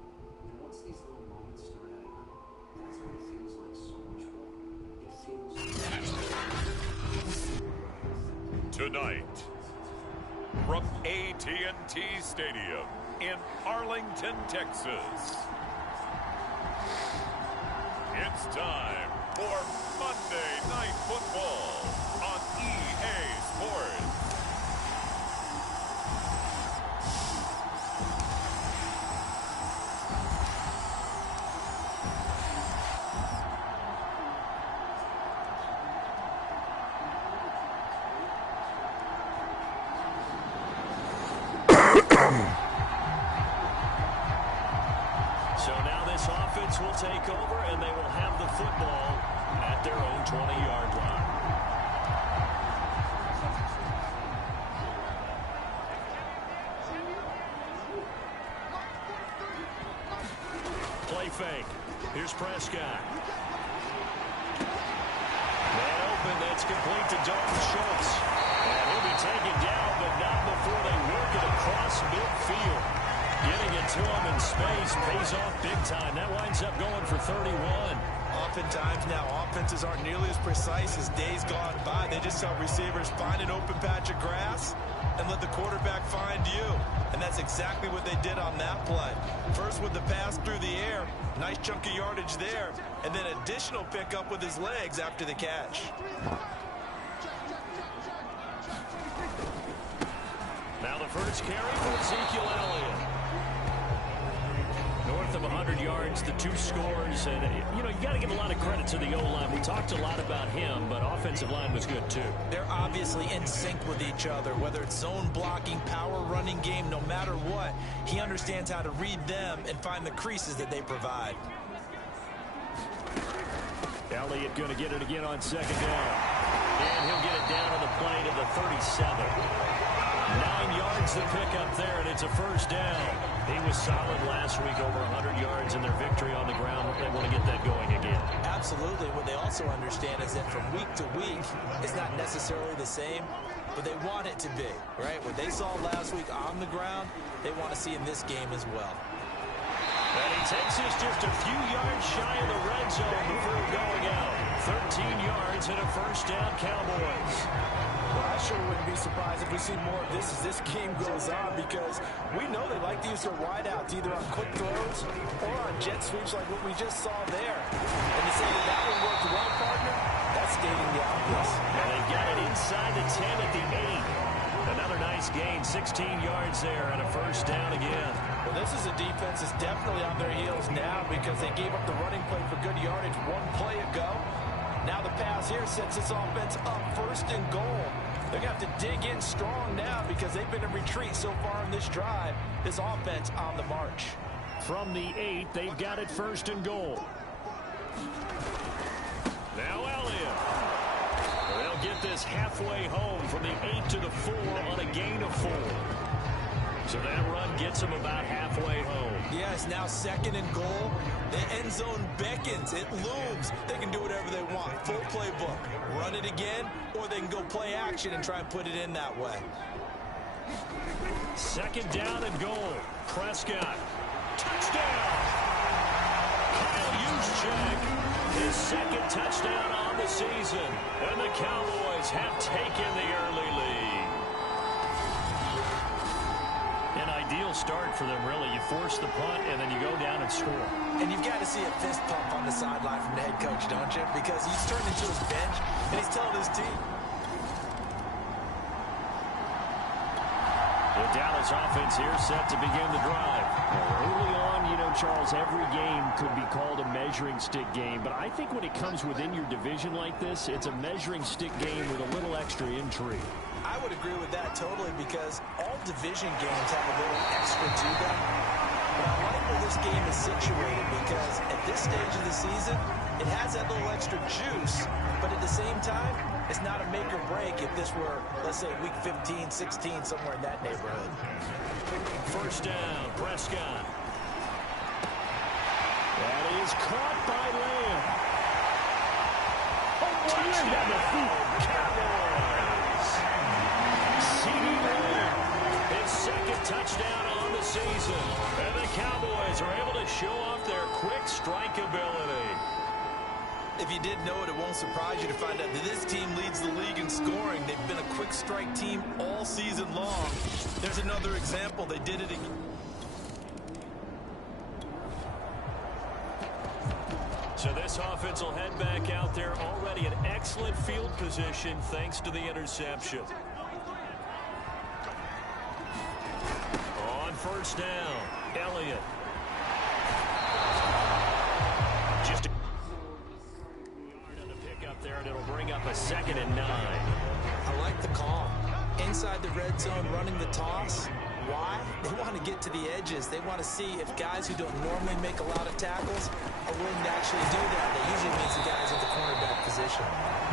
And once these little moments start adding up, that's when it feels like so much more. It feels Tonight, from AT&T Stadium in Arlington, Texas, it's time for Monday Night Football on EA Sports. So now this offense will take over, and they will have the football at their own 20-yard line. play fake. Here's Prescott. Man open, that's complete to Dalton Schultz. And he'll be taken down, but not before they work it across midfield. Getting it to him in space pays off big time. That winds up going for 31. Oftentimes now, offenses aren't nearly as precise as days gone by. They just help receivers find an open patch of grass and let the quarterback find you. And that's exactly what they did on that play. First with the pass through the air, nice chunk of yardage there, and then additional pickup with his legs after the catch. Now the first carry for Ezekiel Elliott. North of 100 yards, the 2 scores, and you got to give a lot of credit to the O-line. We talked a lot about him, but offensive line was good too. They're obviously in sync with each other, whether it's zone blocking, power running game, no matter what. He understands how to read them and find the creases that they provide. Elliott going to get it again on second down. And he'll get it down on the play to the 37. 9 yards to pick up there, and it's a first down. He was solid last week, over 100 yards in their victory on the ground. They want to get that going again. Absolutely. What they also understand is that from week to week, it's not necessarily the same, but they want it to be, right? What they saw last week on the ground, they want to see in this game as well. And he takes us just a few yards shy of the red zone before going out. 13 yards and a first down, Cowboys. Well, I sure wouldn't be surprised if we see more of this as this game goes on, because we know they like to use their wideouts either on quick throws or on jet sweeps like what we just saw there. And to say that that one worked well, partner, that's stating the obvious. And they've got it inside the 10 at the 8. Another nice gain, 16 yards there and a first down again. Well, this is a defense that's definitely on their heels now because they gave up the running play for good yardage one play ago. Now the pass here sets this offense up first and goal. They're going to have to dig in strong now because they've been in retreat so far in this drive. This offense on the march. From the 8, they've got it first and goal. Now Elliott. They'll get this halfway home from the 8 to the 4 on a gain of 4. So that run gets them about halfway home. Yeah, it's now second and goal. The end zone beckons. It looms. They can do whatever they want. Full playbook. Run it again, or they can go play action and try and put it in that way. Second down and goal. Prescott. Touchdown. Kyle Juszczyk. His second touchdown on the season. And the Cowboys have taken the early lead. An ideal start for them, really. You force the punt, and then you go down and score. And you've got to see a fist pump on the sideline from the head coach, don't you? Because he's turned into his bench, and he's telling his team. The Dallas offense here set to begin the drive. Early on, Charles, every game could be called a measuring stick game, but I think when it comes within your division like this, it's a measuring stick game with a little extra intrigue. I would agree with that totally because all division games have a little extra to them. But I like where this game is situated because at this stage of the season, it has that little extra juice, but at the same time, it's not a make or break if this were, let's say, week 15, 16, somewhere in that neighborhood. First down, Prescott. That is caught by Lamb. Touchdown, Cowboys. CeeDee Lamb, his second touchdown on the season. And the Cowboys are able to show off their quick strike ability. If you didn't know it, it won't surprise you to find out that this team leads the league in scoring. They've been a quick strike team all season long. There's another example. They did it again. So this offense will head back out there, already in excellent field position thanks to the interception. On first down, Elliott. Just a yard on the pick up there, and it'll bring up a 2nd and 9. I like the call. Inside the red zone, running the toss. Why? They want to get to the edges. They want to see if guys who don't normally make a lot of tackles are willing to actually do that. That usually means the guys at the cornerback position.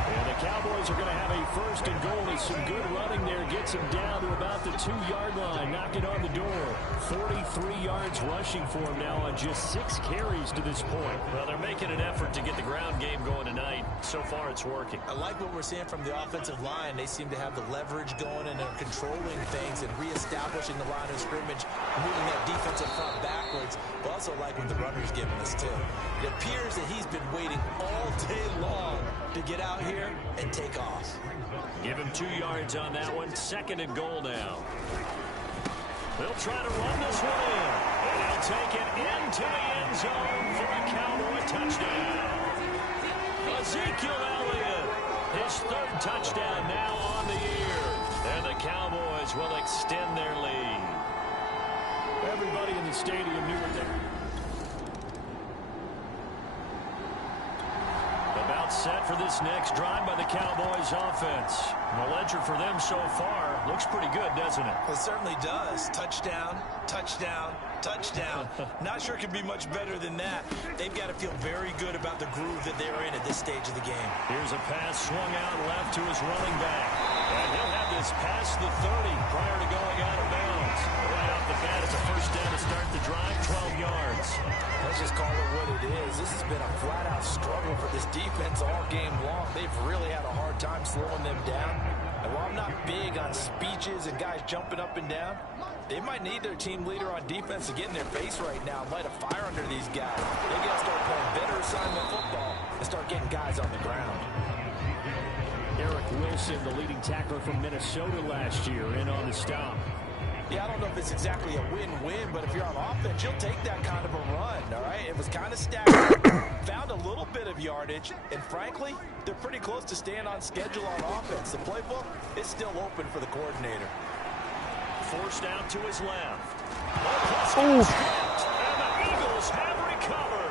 And the Cowboys are going to have a first and goal with some good running there. Gets him down to about the 2-yard line. Knocking on the door. 43 yards rushing for him now on just 6 carries to this point. Well, they're making an effort to get the ground game going tonight. So far, it's working. I like what we're seeing from the offensive line. They seem to have the leverage going, and they're controlling things and reestablishing the line of scrimmage, moving that defensive front backwards. But also like what the runner's giving us, too. It appears that he's been waiting all day long to get out here and take off. Give him 2 yards on that one. Second and goal now. They'll try to run this one in. And they'll take it into the end zone for a Cowboy touchdown. Ezekiel Elliott, his 3rd touchdown now on the year. And the Cowboys will extend their lead. Everybody in the stadium knew what they were. About set for this next drive by the Cowboys offense. The ledger for them so far looks pretty good, doesn't it? It certainly does. Touchdown, touchdown, touchdown. Not sure it can be much better than that. They've got to feel very good about the groove that they're in at this stage of the game. Here's a pass swung out left to his running back. And he'll have this past the 30 prior to going out of bounds. Right off the bat, it's a first down to start the drive, 12 yards. Let's just call it what it is. This has been a flat-out struggle for this defense all game long. They've really had a hard time slowing them down. And while I'm not big on speeches and guys jumping up and down, they might need their team leader on defense to get in their face right now and light a fire under these guys. They got to start playing better assignment football and start getting guys on the ground. Eric Wilson, the leading tackler from Minnesota last year, in on the stop. Yeah, I don't know if it's exactly a win-win, but if you're on offense, you'll take that kind of a run, all right? It was kind of stagnant, found a little bit of yardage, and frankly, they're pretty close to staying on schedule on offense. The playbook is still open for the coordinator. Forced out to his left. And the Eagles have recovered.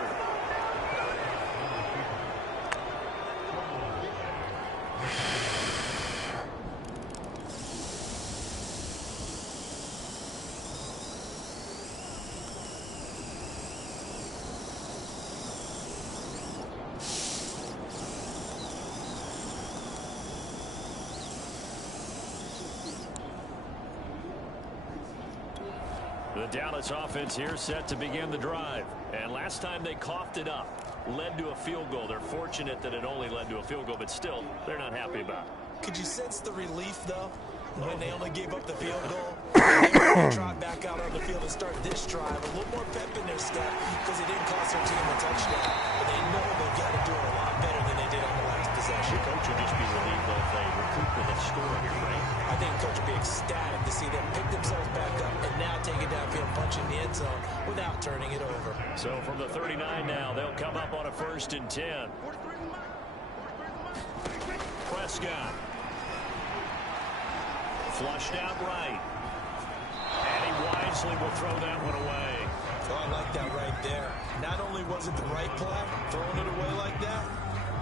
The Dallas offense here set to begin the drive. And last time they coughed it up, led to a field goal. They're fortunate that it only led to a field goal, but still, they're not happy about it. Could you sense the relief, though, when they only gave up the field goal? They were going to trot back out on the field and start this drive. A little more pep in their step because it didn't cost their team a touchdown. But they know they've got to do it a lot better than they did on the last possession. The coach will just be relieved though if they recoup with a score here, right? I think the coach will be ecstatic to see them pick themselves back up and now take it downfield, punching the end zone without turning it over. So from the 39 now, they'll come up on a 1st and 10. Prescott. Flushed out right. And he wisely will throw that one away. Oh, I like that right there. Not only was it the right play, throwing it away like that,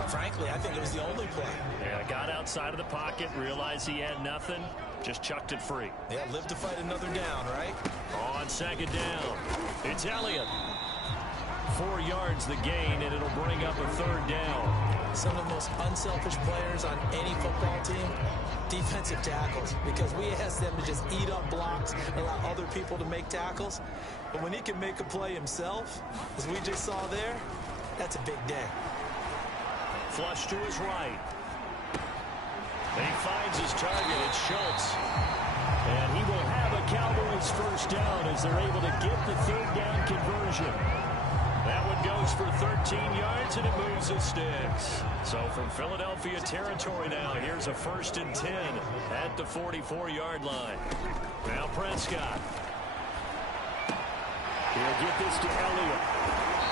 frankly, I think it was the only play. Yeah, got outside of the pocket, realized he had nothing, just chucked it free. Yeah, live to fight another down, right? On 2nd down, it's Elliott. 4 yards the gain, and it'll bring up a 3rd down. Some of the most unselfish players on any football team, defensive tackles, because we ask them to just eat up blocks, allow other people to make tackles. But when he can make a play himself, as we just saw there, that's a big day. Flush to his right. And he finds his target. It's Schultz. And he will have a Cowboys 1st down as they're able to get the 3rd down conversion. That one goes for 13 yards, and it moves the sticks. So from Philadelphia territory now, here's a 1st and 10 at the 44-yard line. Now Prescott. He'll get this to Elliott.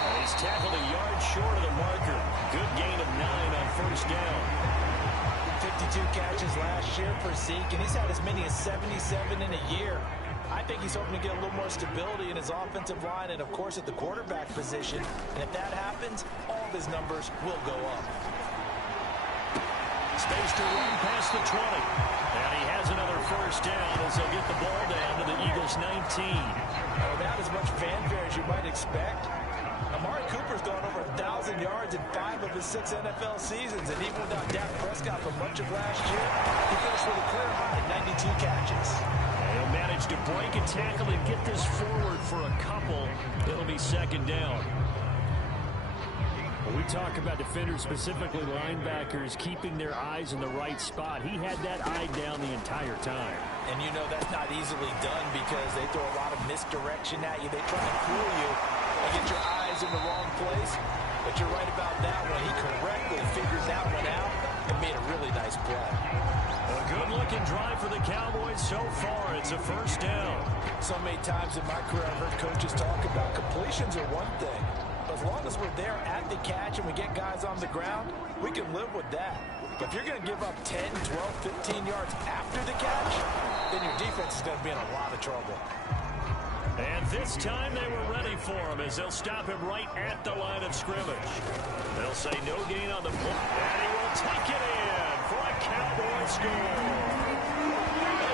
And he's tackled a yard short of the marker. Good gain of 9 on 1st down. 52 catches last year for Zeke, and he's had as many as 77 in a year. I think he's hoping to get a little more stability in his offensive line and, of course, at the quarterback position. And if that happens, all of his numbers will go up. Space to run past the 20. And he has another first down as they'll get the ball down to the Eagles' 19. Without as much fanfare as you might expect, Amari Cooper's gone over 1,000 yards in 5 of his 6 NFL seasons, and even without Dak Prescott for much of last year, he finished with a career high 92 catches. And he'll manage to break a tackle and get this forward for a couple. It'll be second down. When we talk about defenders, specifically linebackers, keeping their eyes in the right spot, he had that eye down the entire time. And you know that's not easily done because they throw a lot of misdirection at you. They try to fool you and get your eyes in the wrong place. But you're right about that one. He correctly figured that one out and made a really nice play. A good-looking drive for the Cowboys so far. It's a first down. So many times in my career I've heard coaches talk about completions are one thing. But as long as we're there at the catch and we get guys on the ground, we can live with that. But if you're going to give up 10, 12, 15 yards after the catch, then your defense is going to be in a lot of trouble. And this time they were ready for him as they'll stop him right at the line of scrimmage. They'll say no gain on the play, and he will take it in for a Cowboy score.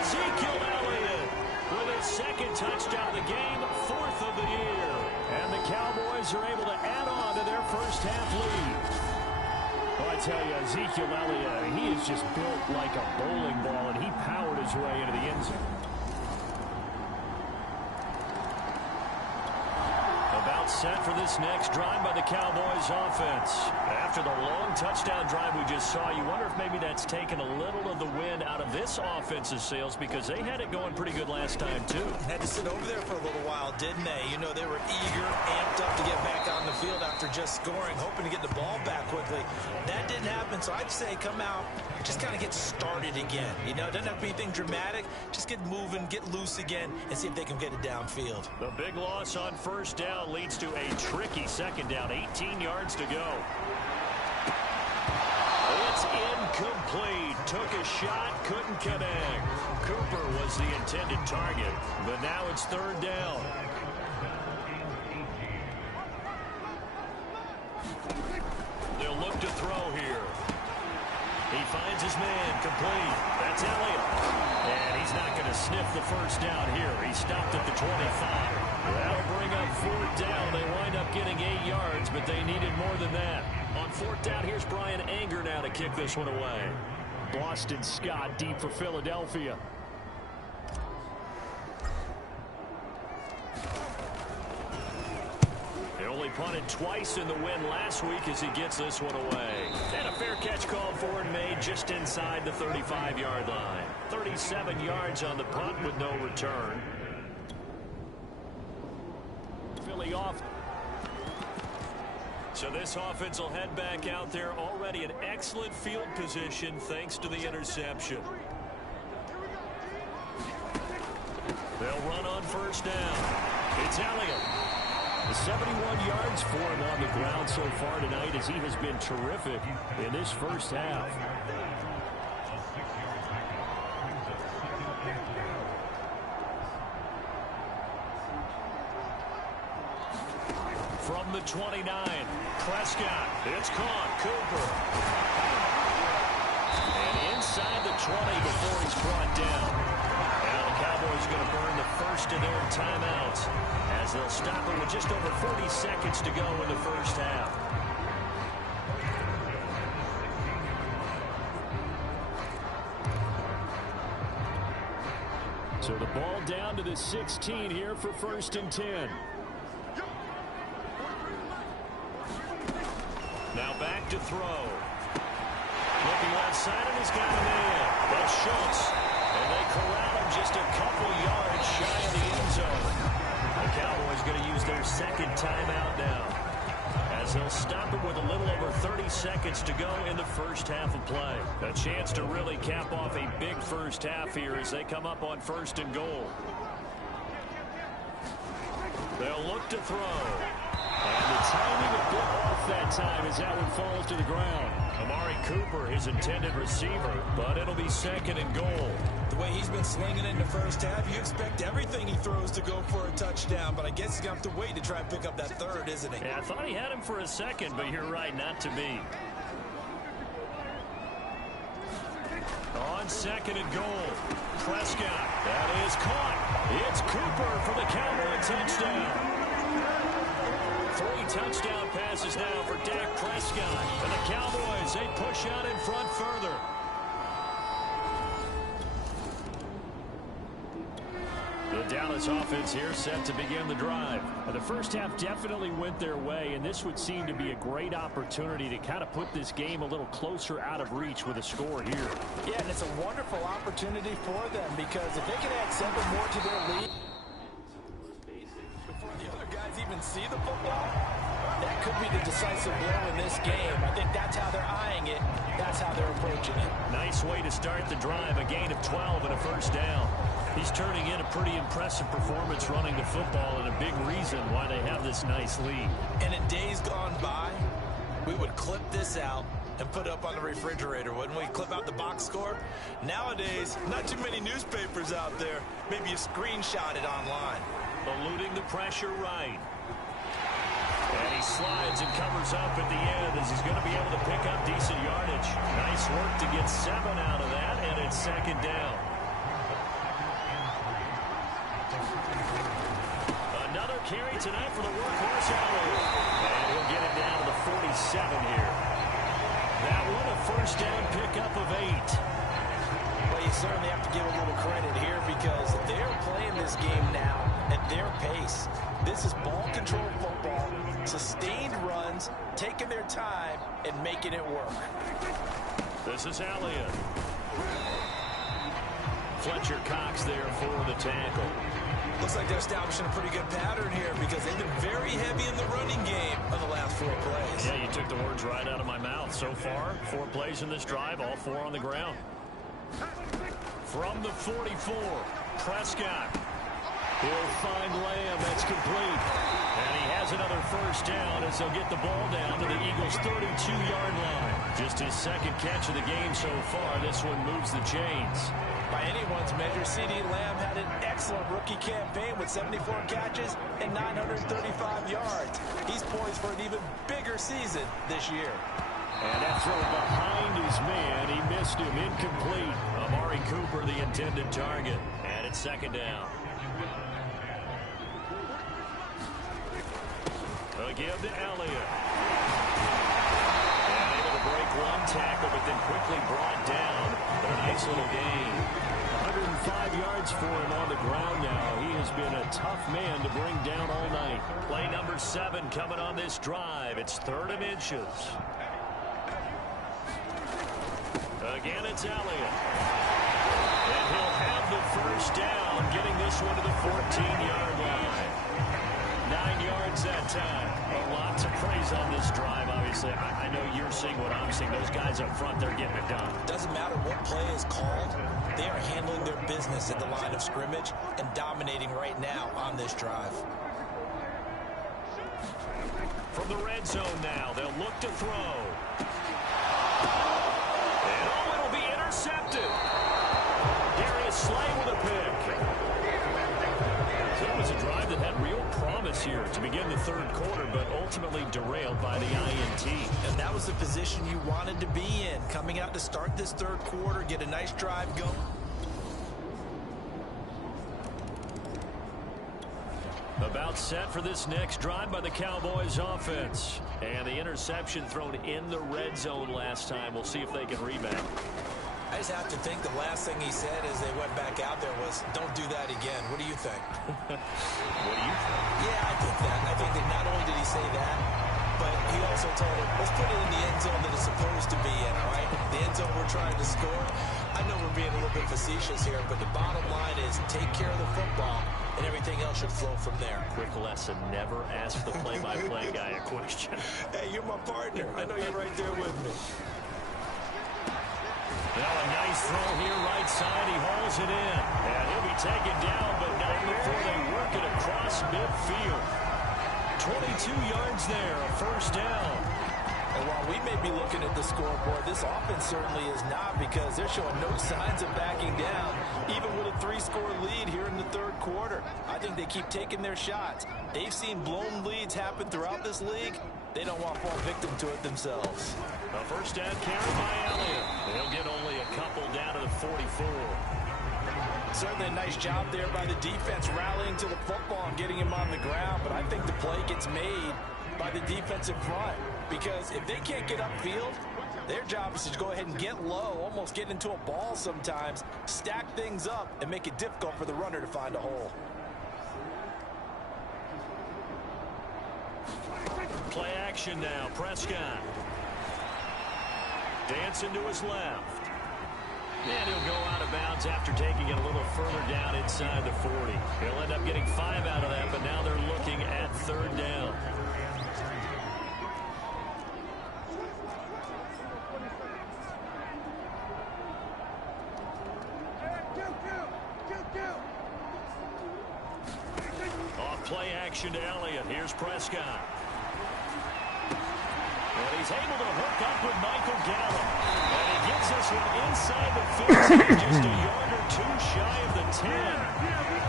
Ezekiel Elliott with his second touchdown of the game, 4th of the year. And the Cowboys are able to add on to their first half lead. Well, I tell you, Ezekiel Elliott, he is just built like a bowling ball, and he powered his way into the end zone. About set for this next drive by the Cowboys offense. After the long touchdown drive we just saw, you wonder if maybe that's taken a little of the wind out of this offense's sails because they had it going pretty good last time, too. Had to sit over there for a little while, didn't they? You know, they were eager, amped up to get back on the field after just scoring, hoping to get the ball back quickly. That didn't happen, so I'd say come out, just kind of get started again. You know, it doesn't have to be anything dramatic. Just get moving, get loose again, and see if they can get it downfield. The big loss on first down leads to a tricky second down, 18 yards to go. It's incomplete. Took a shot, couldn't connect. Cooper was the intended target, but now it's third down. They'll look to throw here. He finds his man, complete. That's Elliott. And he's not going to sniff the first down here. He stopped at the 25. That'll bring up fourth down. They wind up getting 8 yards, but they needed more than that. On fourth down, here's Brian Anger now to kick this one away. Boston Scott deep for Philadelphia. They only punted twice in the win last week as he gets this one away. And a fair catch called for and made just inside the 35-yard line. 37 yards on the punt with no return. Philly off. So this offense will head back out there, already in excellent field position thanks to the interception. They'll run on first down. It's Elliott. 71 yards for him on the ground so far tonight as he has been terrific in this first half. From the 29, Prescott. It's caught. Cooper. And inside the 20 before he's brought down. Now the Cowboys are going to burn the first of their timeouts as they'll stop it with just over 40 seconds to go in the first half. So the ball down to the 16 here for 1st and 10. Now back to throw. Looking left side, and he's got a man. That's Schultz. And they corral him just a couple yards shy of the end zone. The Cowboys going to use their second timeout now, as they'll stop it with a little over 30 seconds to go in the first half of play. A chance to really cap off a big first half here as they come up on 1st and goal. They'll look to throw. And the timing a bit off that time as that one falls to the ground. Amari Cooper, his intended receiver, but it'll be 2nd and goal. The way he's been slinging in the first half, you expect everything he throws to go for a touchdown, but I guess he's going to have to wait to try and pick up that third, isn't he? Yeah, I thought he had him for a second, but you're right, not to be. on 2nd and goal. Prescott, that is caught. It's Cooper for the Cowboy touchdown. 3 touchdown passes now for Dak Prescott. And the Cowboys, they push out in front further. The Dallas offense here set to begin the drive. The first half definitely went their way, and this would seem to be a great opportunity to kind of put this game a little closer out of reach with a score here. Yeah, and it's a wonderful opportunity for them because if they can add 7 more to their lead before the other guys even see the football, that could be the decisive blow in this game. I think that's how they're eyeing it. That's how they're approaching it. Nice way to start the drive, a gain of 12 and a first down. He's turning in a pretty impressive performance running the football and a big reason why they have this nice lead. And in days gone by, we would clip this out and put it up on the refrigerator, wouldn't we? Clip out the box score. Nowadays, not too many newspapers out there. Maybe you screenshot it online. Eluding the pressure right. And he slides and covers up at the end as he's going to be able to pick up decent yardage. Nice work to get 7 out of that, and it's 2nd down. Another carry tonight for the workhorse Elliott. And he'll get it down to the 47 here. That one a first down pickup of 8. Well, you certainly have to give a little credit here because they're playing this game now at their pace. This is ball control football, sustained runs, taking their time and making it work. This is Elliott. Fletcher Cox there for the tackle. Looks like they're establishing a pretty good pattern here because they've been very heavy in the running game of the last 4 plays. Yeah, you took the words right out of my mouth. So far, 4 plays in this drive, all 4 on the ground. From the 44, Prescott. He'll find Lamb. That's complete. And he has another first down as they'll get the ball down to the Eagles' 32-yard line. Just his 2nd catch of the game so far. This one moves the chains. By anyone's measure, CeeDee Lamb had an excellent rookie campaign with 74 catches and 935 yards. He's poised for an even bigger season this year. And that throw behind his man, he missed him, incomplete. Amari Cooper, the intended target. And it's 2nd down. Again to Elliott. And able to break 1 tackle, but then quickly brought down. But a nice little gain. 105 yards for him on the ground now. He has been a tough man to bring down all night. Play number 7 coming on this drive. It's 3rd and inches. Again, it's Elliott. And he'll have the first down, getting this one to the 14-yard line. 9 yards that time. A lot to praise on this drive, obviously. I know you're seeing what I'm seeing. Those guys up front, they're getting it done. Doesn't matter what play is called. They are handling their business at the line of scrimmage and dominating right now on this drive. From the red zone now, they'll look to throw. And it'll be intercepted. Darius Slay with a pick. So it was a drive that had real promise here to begin the 3rd quarter, but ultimately derailed by the INT. And that was the position you wanted to be in, coming out to start this 3rd quarter, get a nice drive going. About set for this next drive by the Cowboys offense. And the interception thrown in the red zone last time. We'll see if they can rebound. I just have to think the last thing he said as they went back out there was, don't do that again. What do you think? What do you think? Yeah, I think that. I think that not only did he say that, but he also told him, let's put it in the end zone that it's supposed to be in, all right? The end zone we're trying to score. I know we're being a little bit facetious here, but the bottom line is take care of the football, and everything else should flow from there. Quick lesson, never ask the play-by-play guy a question. Hey, you're my partner. I know you're right there with me. Well, a nice throw here, right side. He hauls it in. And he'll be taken down, but not before they work it across midfield. 22 yards there, a first down. And while we may be looking at the scoreboard, this offense certainly is not, because they're showing no signs of backing down, even with a 3-score lead here in the third quarter. I think they keep taking their shots. They've seen blown leads happen throughout this league. They don't want to fall victim to it themselves. A first down carry by Elliott. They'll get only a couple down to the 44. Certainly a nice job there by the defense, rallying to the football and getting him on the ground. But I think the play gets made by the defensive front, because if they can't get upfield, their job is to go ahead and get low, almost get into a ball sometimes, stack things up, and make it difficult for the runner to find a hole. Play action now. Prescott. Dancing to his left. And he'll go out of bounds after taking it a little further down inside the 40. He'll end up getting 5 out of that, but now they're looking at third down. Off play action to Elliott. Here's Prescott. And he's able to hook up with Michael Gallup. And he gets this one inside the 15, just a yard or two shy of the 10.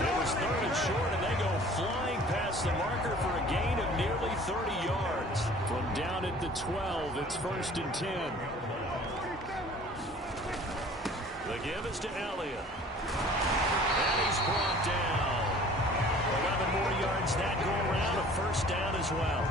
It was third and short, and they go flying past the marker for a gain of nearly 30 yards. From down at the 12, it's first and 10. The give is to Elliott. And he's brought down. 11 more yards that go around, a first down as well.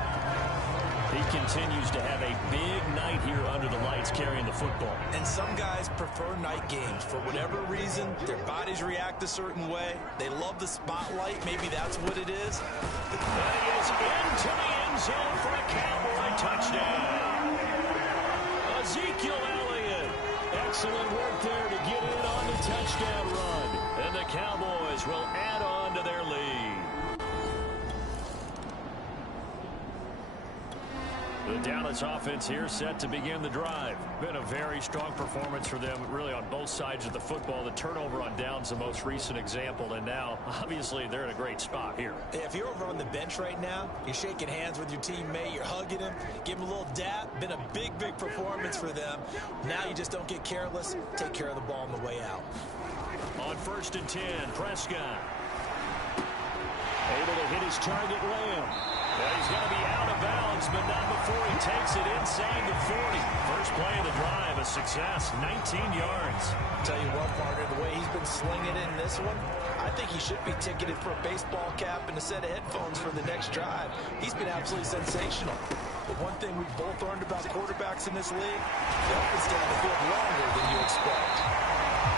He continues to have a big night here under the lights carrying the football. And some guys prefer night games. For whatever reason, their bodies react a certain way. They love the spotlight. Maybe that's what it is. That is into the end zone for a Cowboy touchdown. Ezekiel Elliott. Excellent work there to get in on the touchdown run. And the Cowboys will add on to their lead. The Dallas offense here set to begin the drive. Been a very strong performance for them, really on both sides of the football. The turnover on downs the most recent example, and now, obviously, they're in a great spot here. If you're over on the bench right now, you're shaking hands with your teammate, you're hugging him, give him a little dap. Been a big, big performance for them. Now you just don't get careless. Take care of the ball on the way out. On first and 10, Prescott. Able to hit his target, Lamb. Well, he's going to be out of bounds, but not before he takes it inside the 40. First play of the drive, a success, 19 yards. Tell you what, partner, the way he's been slinging it in this one, I think he should be ticketed for a baseball cap and a set of headphones for the next drive. He's been absolutely sensational. But one thing we've both learned about quarterbacks in this league, they often stay on the field longer than you expect.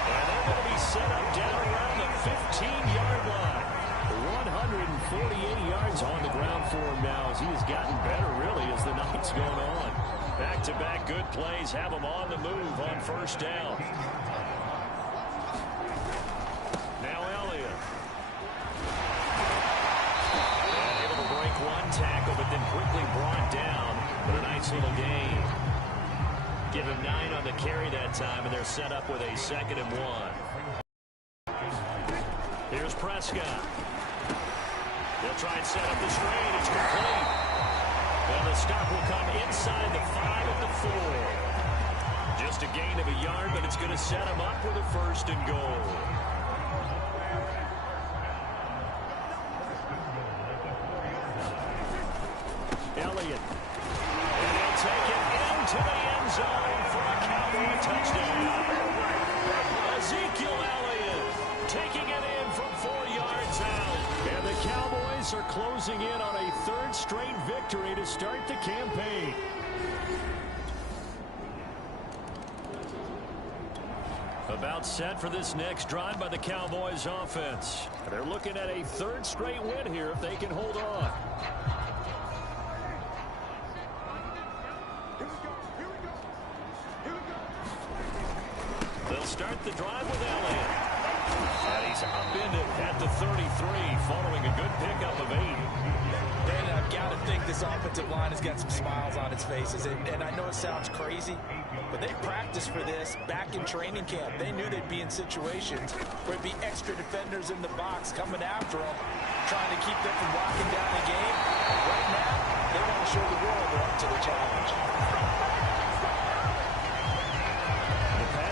And they're going to be set up down around the 15-yard line. 148 yards on the ground for him now as he has gotten better, really, as the night's going on. Back-to-back good plays have him on the move on first down. Now Elliott. And able to break one tackle, but then quickly brought down. But a nice little gain. Give him 9 on the carry that time, and they're set up with a 2nd and 1. Here's Prescott. They'll try and set up the screen. It's complete. And the stop will come inside the 5 of the 4. Just a gain of a yard, but it's going to set them up with a first and goal. Elliott. And he'll take it into the end zone for a Cowboy touchdown. Ezekiel Elliott taking it in from 4 yards out. And the Cowboys are closing in on a 3rd straight victory to start the campaign. About set for this next drive by the Cowboys offense. They're looking at a 3rd straight win here if they can hold on. They'll start the drive with Elliott. And he's upended at the 33 following a good pickup of 8. Brandon, I've got to think this offensive line has got some smiles on its faces. And I know it sounds crazy, but they practiced for this back in training camp. They knew they'd be in situations where it'd be extra defenders in the box coming after them, trying to keep them from locking down the game. Right now, they want to show the world they're up to the challenge.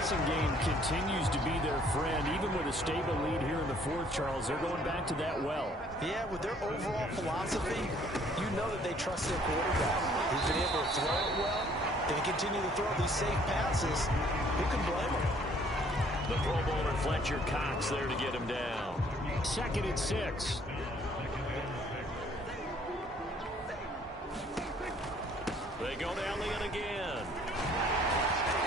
passing game continues to be their friend. Even with a stable lead here in the fourth, Charles, they're going back to that well. Yeah, with their overall philosophy, you know that they trust their quarterback. He's been able to throw it well. They continue to throw these safe passes. Who can blame them? The Pro Bowler Fletcher Cox there to get him down. 2nd and 6. They go to Elliott again.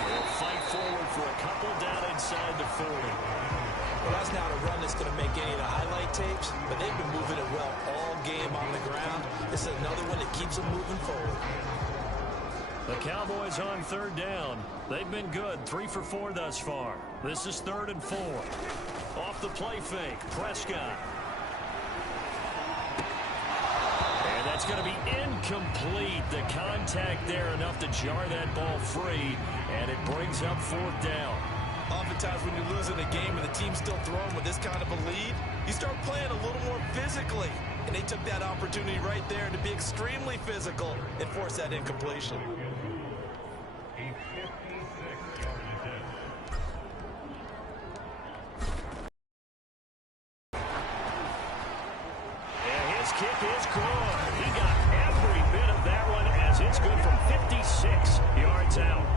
They'll fight forward for a couple down inside the 40. Well, that's not a run that's going to make any of the highlight tapes, but they've been moving it well all game on the ground. This is another one that keeps them moving forward. The Cowboys on 3rd down. They've been good, 3 for 4 thus far. This is 3rd and 4. Off the play fake, Prescott. And that's going to be incomplete. The contact there enough to jar that ball free, and it brings up 4th down. Oftentimes when you're losing a game and the team's still throwing with this kind of a lead, you start playing a little more physically. And they took that opportunity right there to be extremely physical and force that incompletion. And his kick is good. He got every bit of that one as it's good from 56 yards out.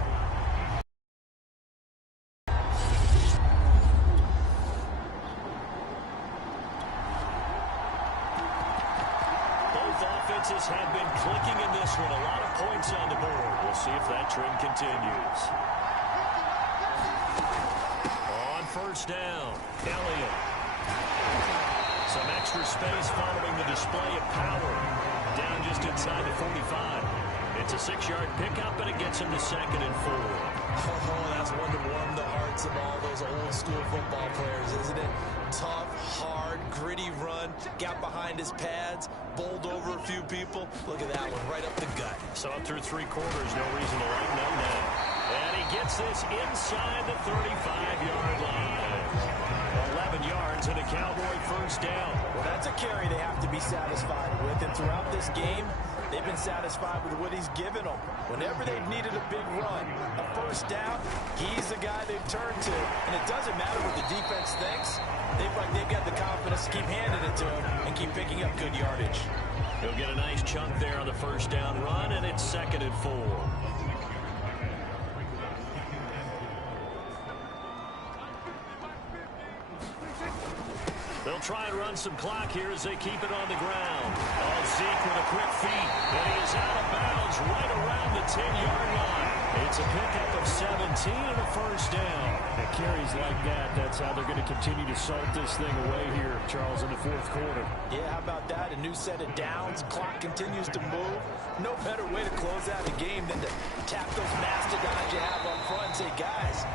Offenses have been clicking in this one. A lot of points on the board. We'll see if that trend continues. On 1st down, Elliott. Some extra space following the display of power. Down just inside the 45. It's a 6-yard pickup, and it gets him to 2nd and 4. Oh, that's one to warm the hearts of all those old-school football players, isn't it? Tough, hard, gritty run. Got behind his pads, bowled over a few people. Look at that one, right up the gut. So up through 3 quarters, no reason to lighten up now. And he gets this inside the 35-yard line. 11 yards and a Cowboy 1st down. Well, that's a carry they have to be satisfied with. And throughout this game, they've been satisfied with what he's given them. Whenever they've needed a big run, a 1st down, he's the guy they've turned to. And it doesn't matter what the defense thinks. They've got the confidence to keep handing it to him and keep picking up good yardage. He'll get a nice chunk there on the 1st down run, and it's 2nd and 4. They'll try and run some clock here as they keep it on the ground. Oh, Zeke with a quick feed, and he is out of bounds right around the 10-yard line. It's a pickup of 17 and a 1st down. And carries like that, that's how they're going to continue to salt this thing away here, Charles, in the 4th quarter. Yeah, how about that? A new set of downs. Clock continues to move. No better way to close out a game than to tap those mastodons you have up front and say, guys,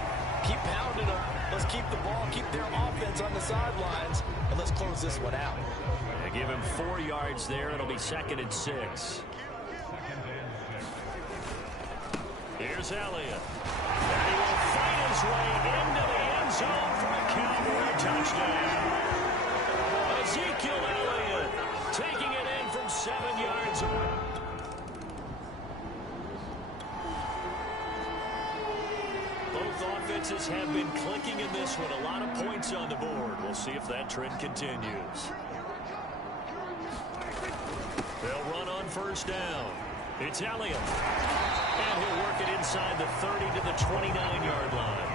keep pounding them. Let's keep the ball, keep their offense on the sidelines, and let's close this one out. They give him 4 yards there. It'll be 2nd and 6. Here's Elliott. And he will fight his way into the end zone for a Cowboy touchdown. Ezekiel Elliott taking it in from 7 yards away. Both offenses have been clicking in this one. A lot of points on the board. We'll see if that trend continues. They'll run on 1st down. It's Elliott. And he'll work it inside the 30 to the 29-yard line.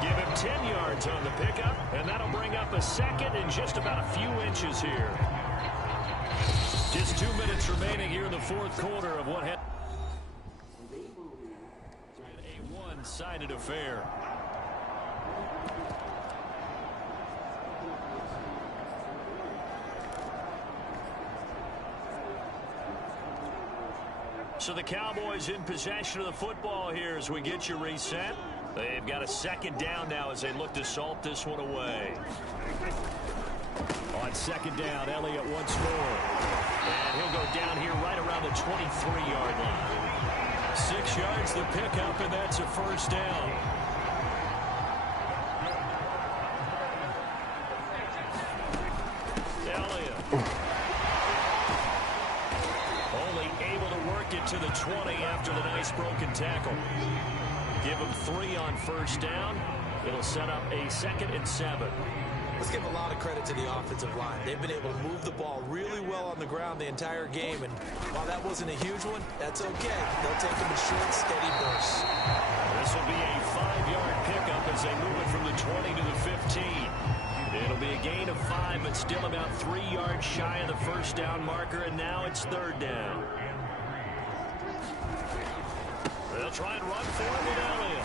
Give him 10 yards on the pickup, and that'll bring up a 2nd and just about a few inches here. Just 2 minutes remaining here in the 4th quarter of what happened. A one-sided affair. So the Cowboys in possession of the football here as we get you reset. They've got a 2nd down now as they look to salt this one away. On 2nd down, Elliott once more. And he'll go down here right around the 23-yard line. 6 yards the pickup, and that's a 1st down. Elliott. Only able to work it to the 20 after the nice broken tackle. give them 3 on first down. It'll set up a 2nd and 7. Let's give a lot of credit to the offensive line. They've been able to move the ball really well on the ground the entire game, and while that wasn't a huge one, that's okay. They'll take them in short, steady bursts. This will be a 5-yard pickup as they move it from the 20 to the 15. It'll be a gain of 5, but still about 3 yards shy of the first down marker, and now it's 3rd down. They'll try and run for it with Elliott.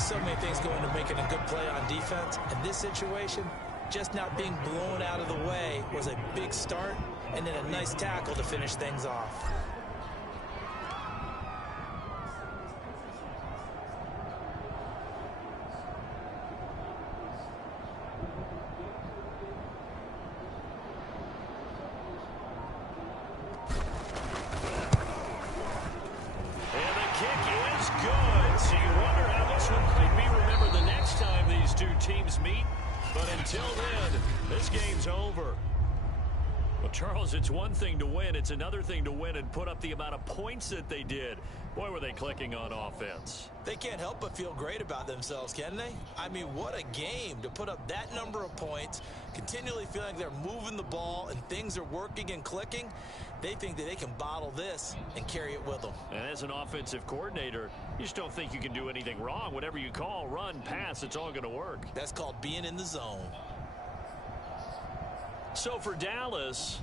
So many things go into making a good play on defense. In this situation, just not being blown out of the way was a big start, and then a nice tackle to finish things off. Charles, it's one thing to win. It's another thing to win and put up the amount of points that they did. Boy, were they clicking on offense. They can't help but feel great about themselves, can they? I mean, what a game to put up that number of points, continually feeling they're moving the ball and things are working and clicking. They think that they can bottle this and carry it with them. And as an offensive coordinator, you just don't think you can do anything wrong. Whatever you call, run, pass, it's all going to work. That's called being in the zone. So for Dallas,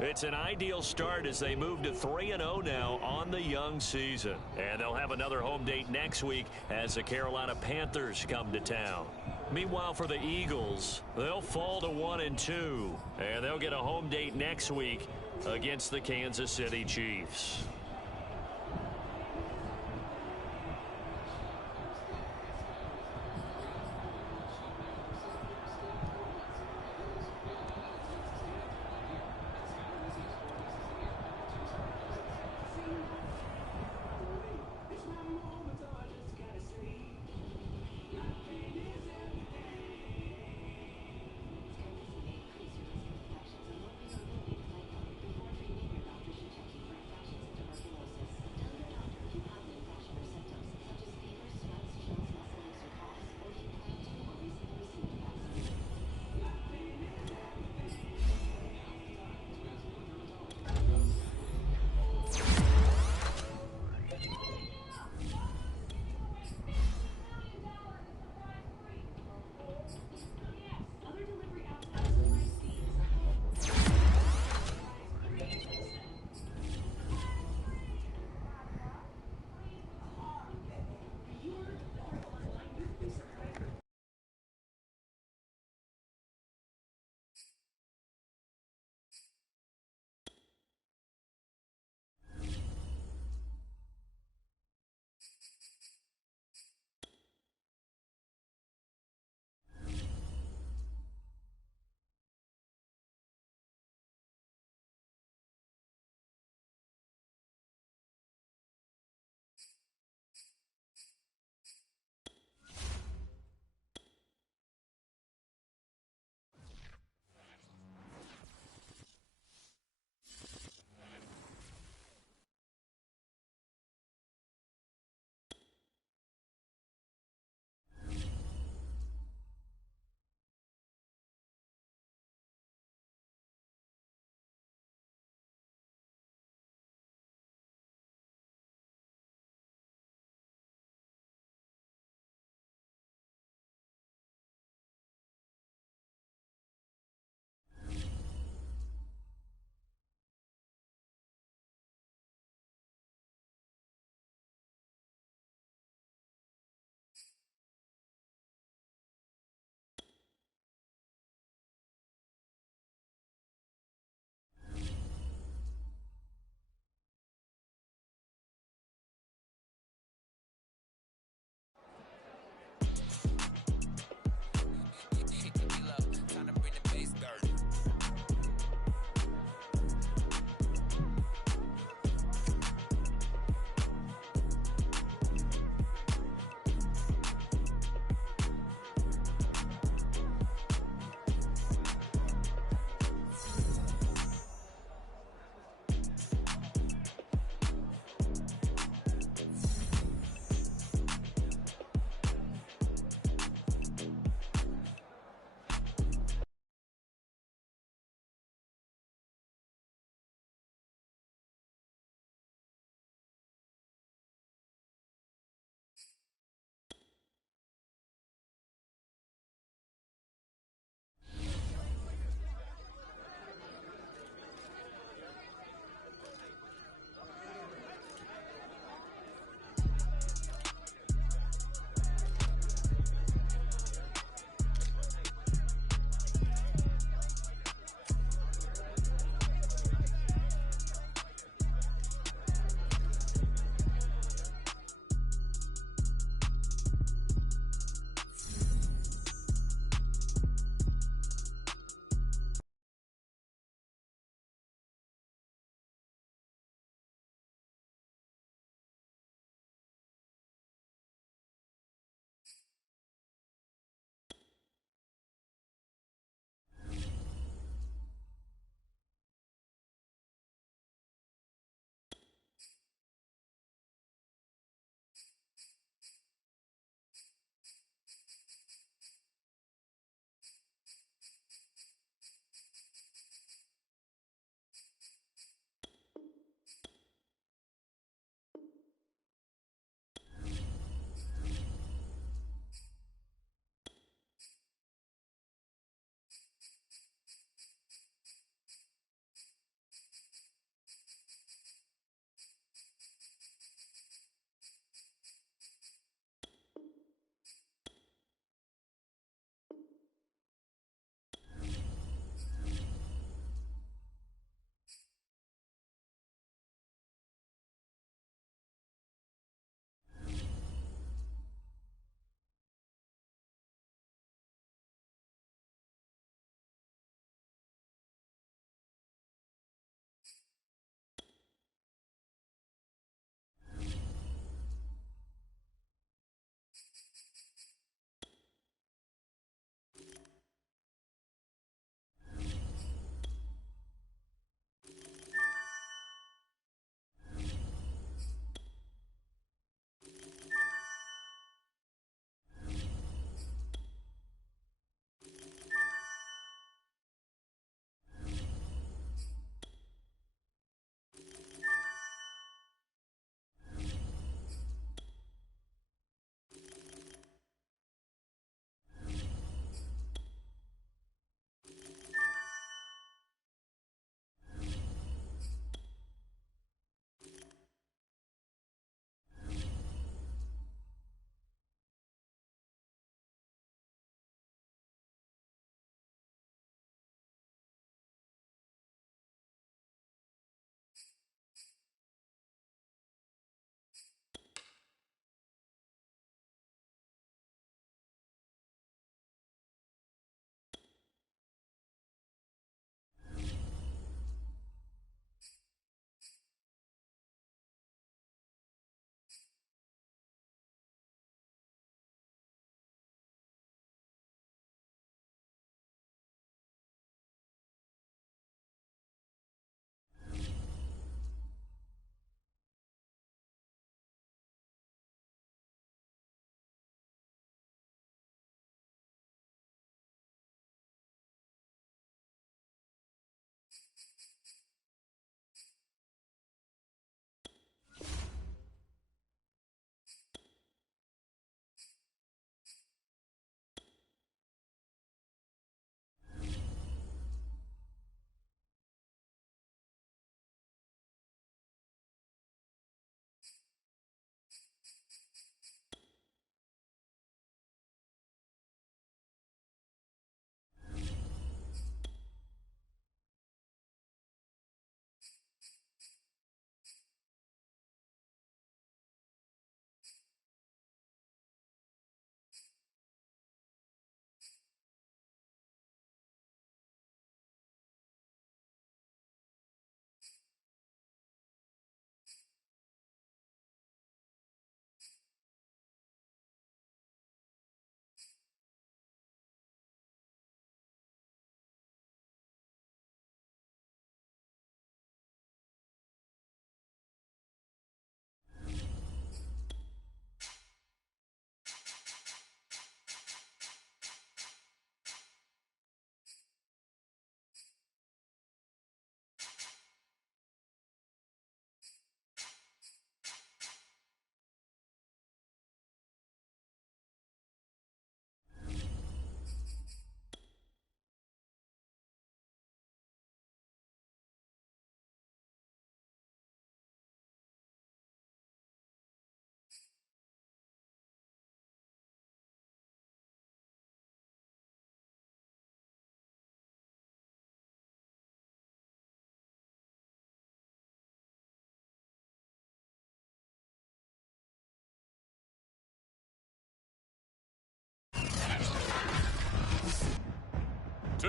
it's an ideal start as they move to 3-0 now on the young season. And they'll have another home date next week as the Carolina Panthers come to town. Meanwhile, for the Eagles, they'll fall to 1-2. And they'll get a home date next week against the Kansas City Chiefs.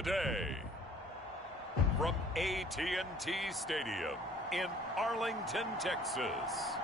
today. From AT&T Stadium in Arlington, Texas.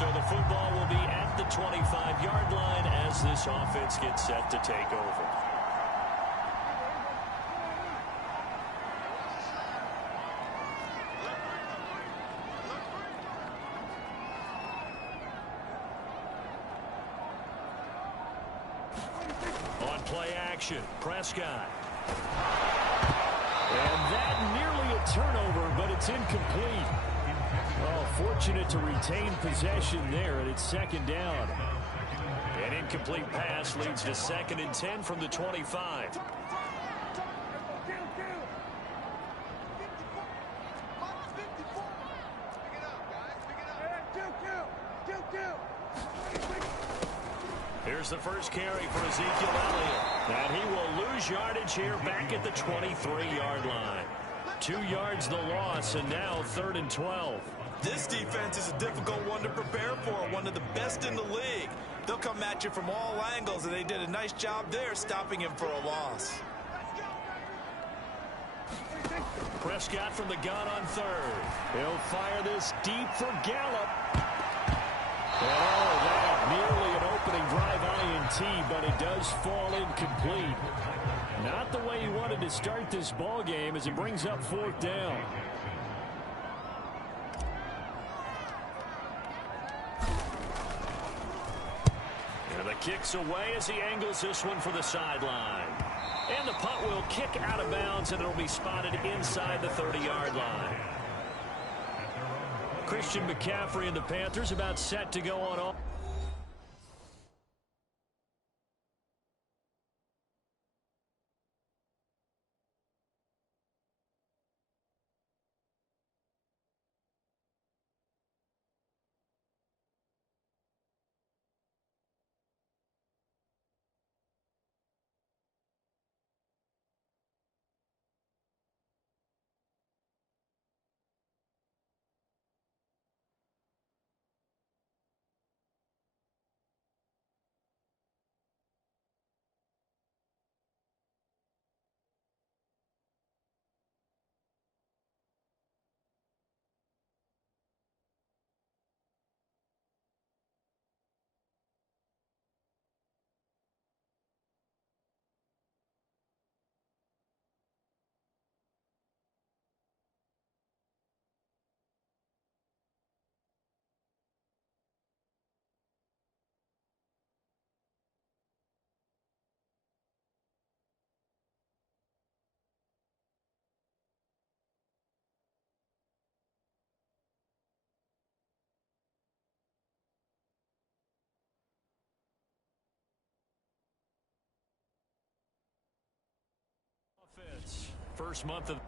So the football will be at the 25-yard line as this offense gets set to take over. On play action, Prescott. And that nearly a turnover, but it's incomplete. Oh, fortunate to retain possession there, and it's second down. An incomplete pass leads to 2nd and 10 from the 25. Here's the first carry for Ezekiel Elliott. And he will lose yardage here back at the 23-yard line. 2 yards the loss, and now 3rd and 12. This defense is a difficult one to prepare for, one of the best in the league. They'll come at you from all angles, and they did a nice job there stopping him for a loss. Prescott from the gun on 3rd. He'll fire this deep for Gallup. And all of that, nearly an opening drive INT, but it does fall incomplete. Not the way he wanted to start this ball game as it brings up 4th down. And the kick's away as he angles this one for the sideline. And the punt will kick out of bounds, and it'll be spotted inside the 30-yard line. Christian McCaffrey and the Panthers about set to go on all. First month of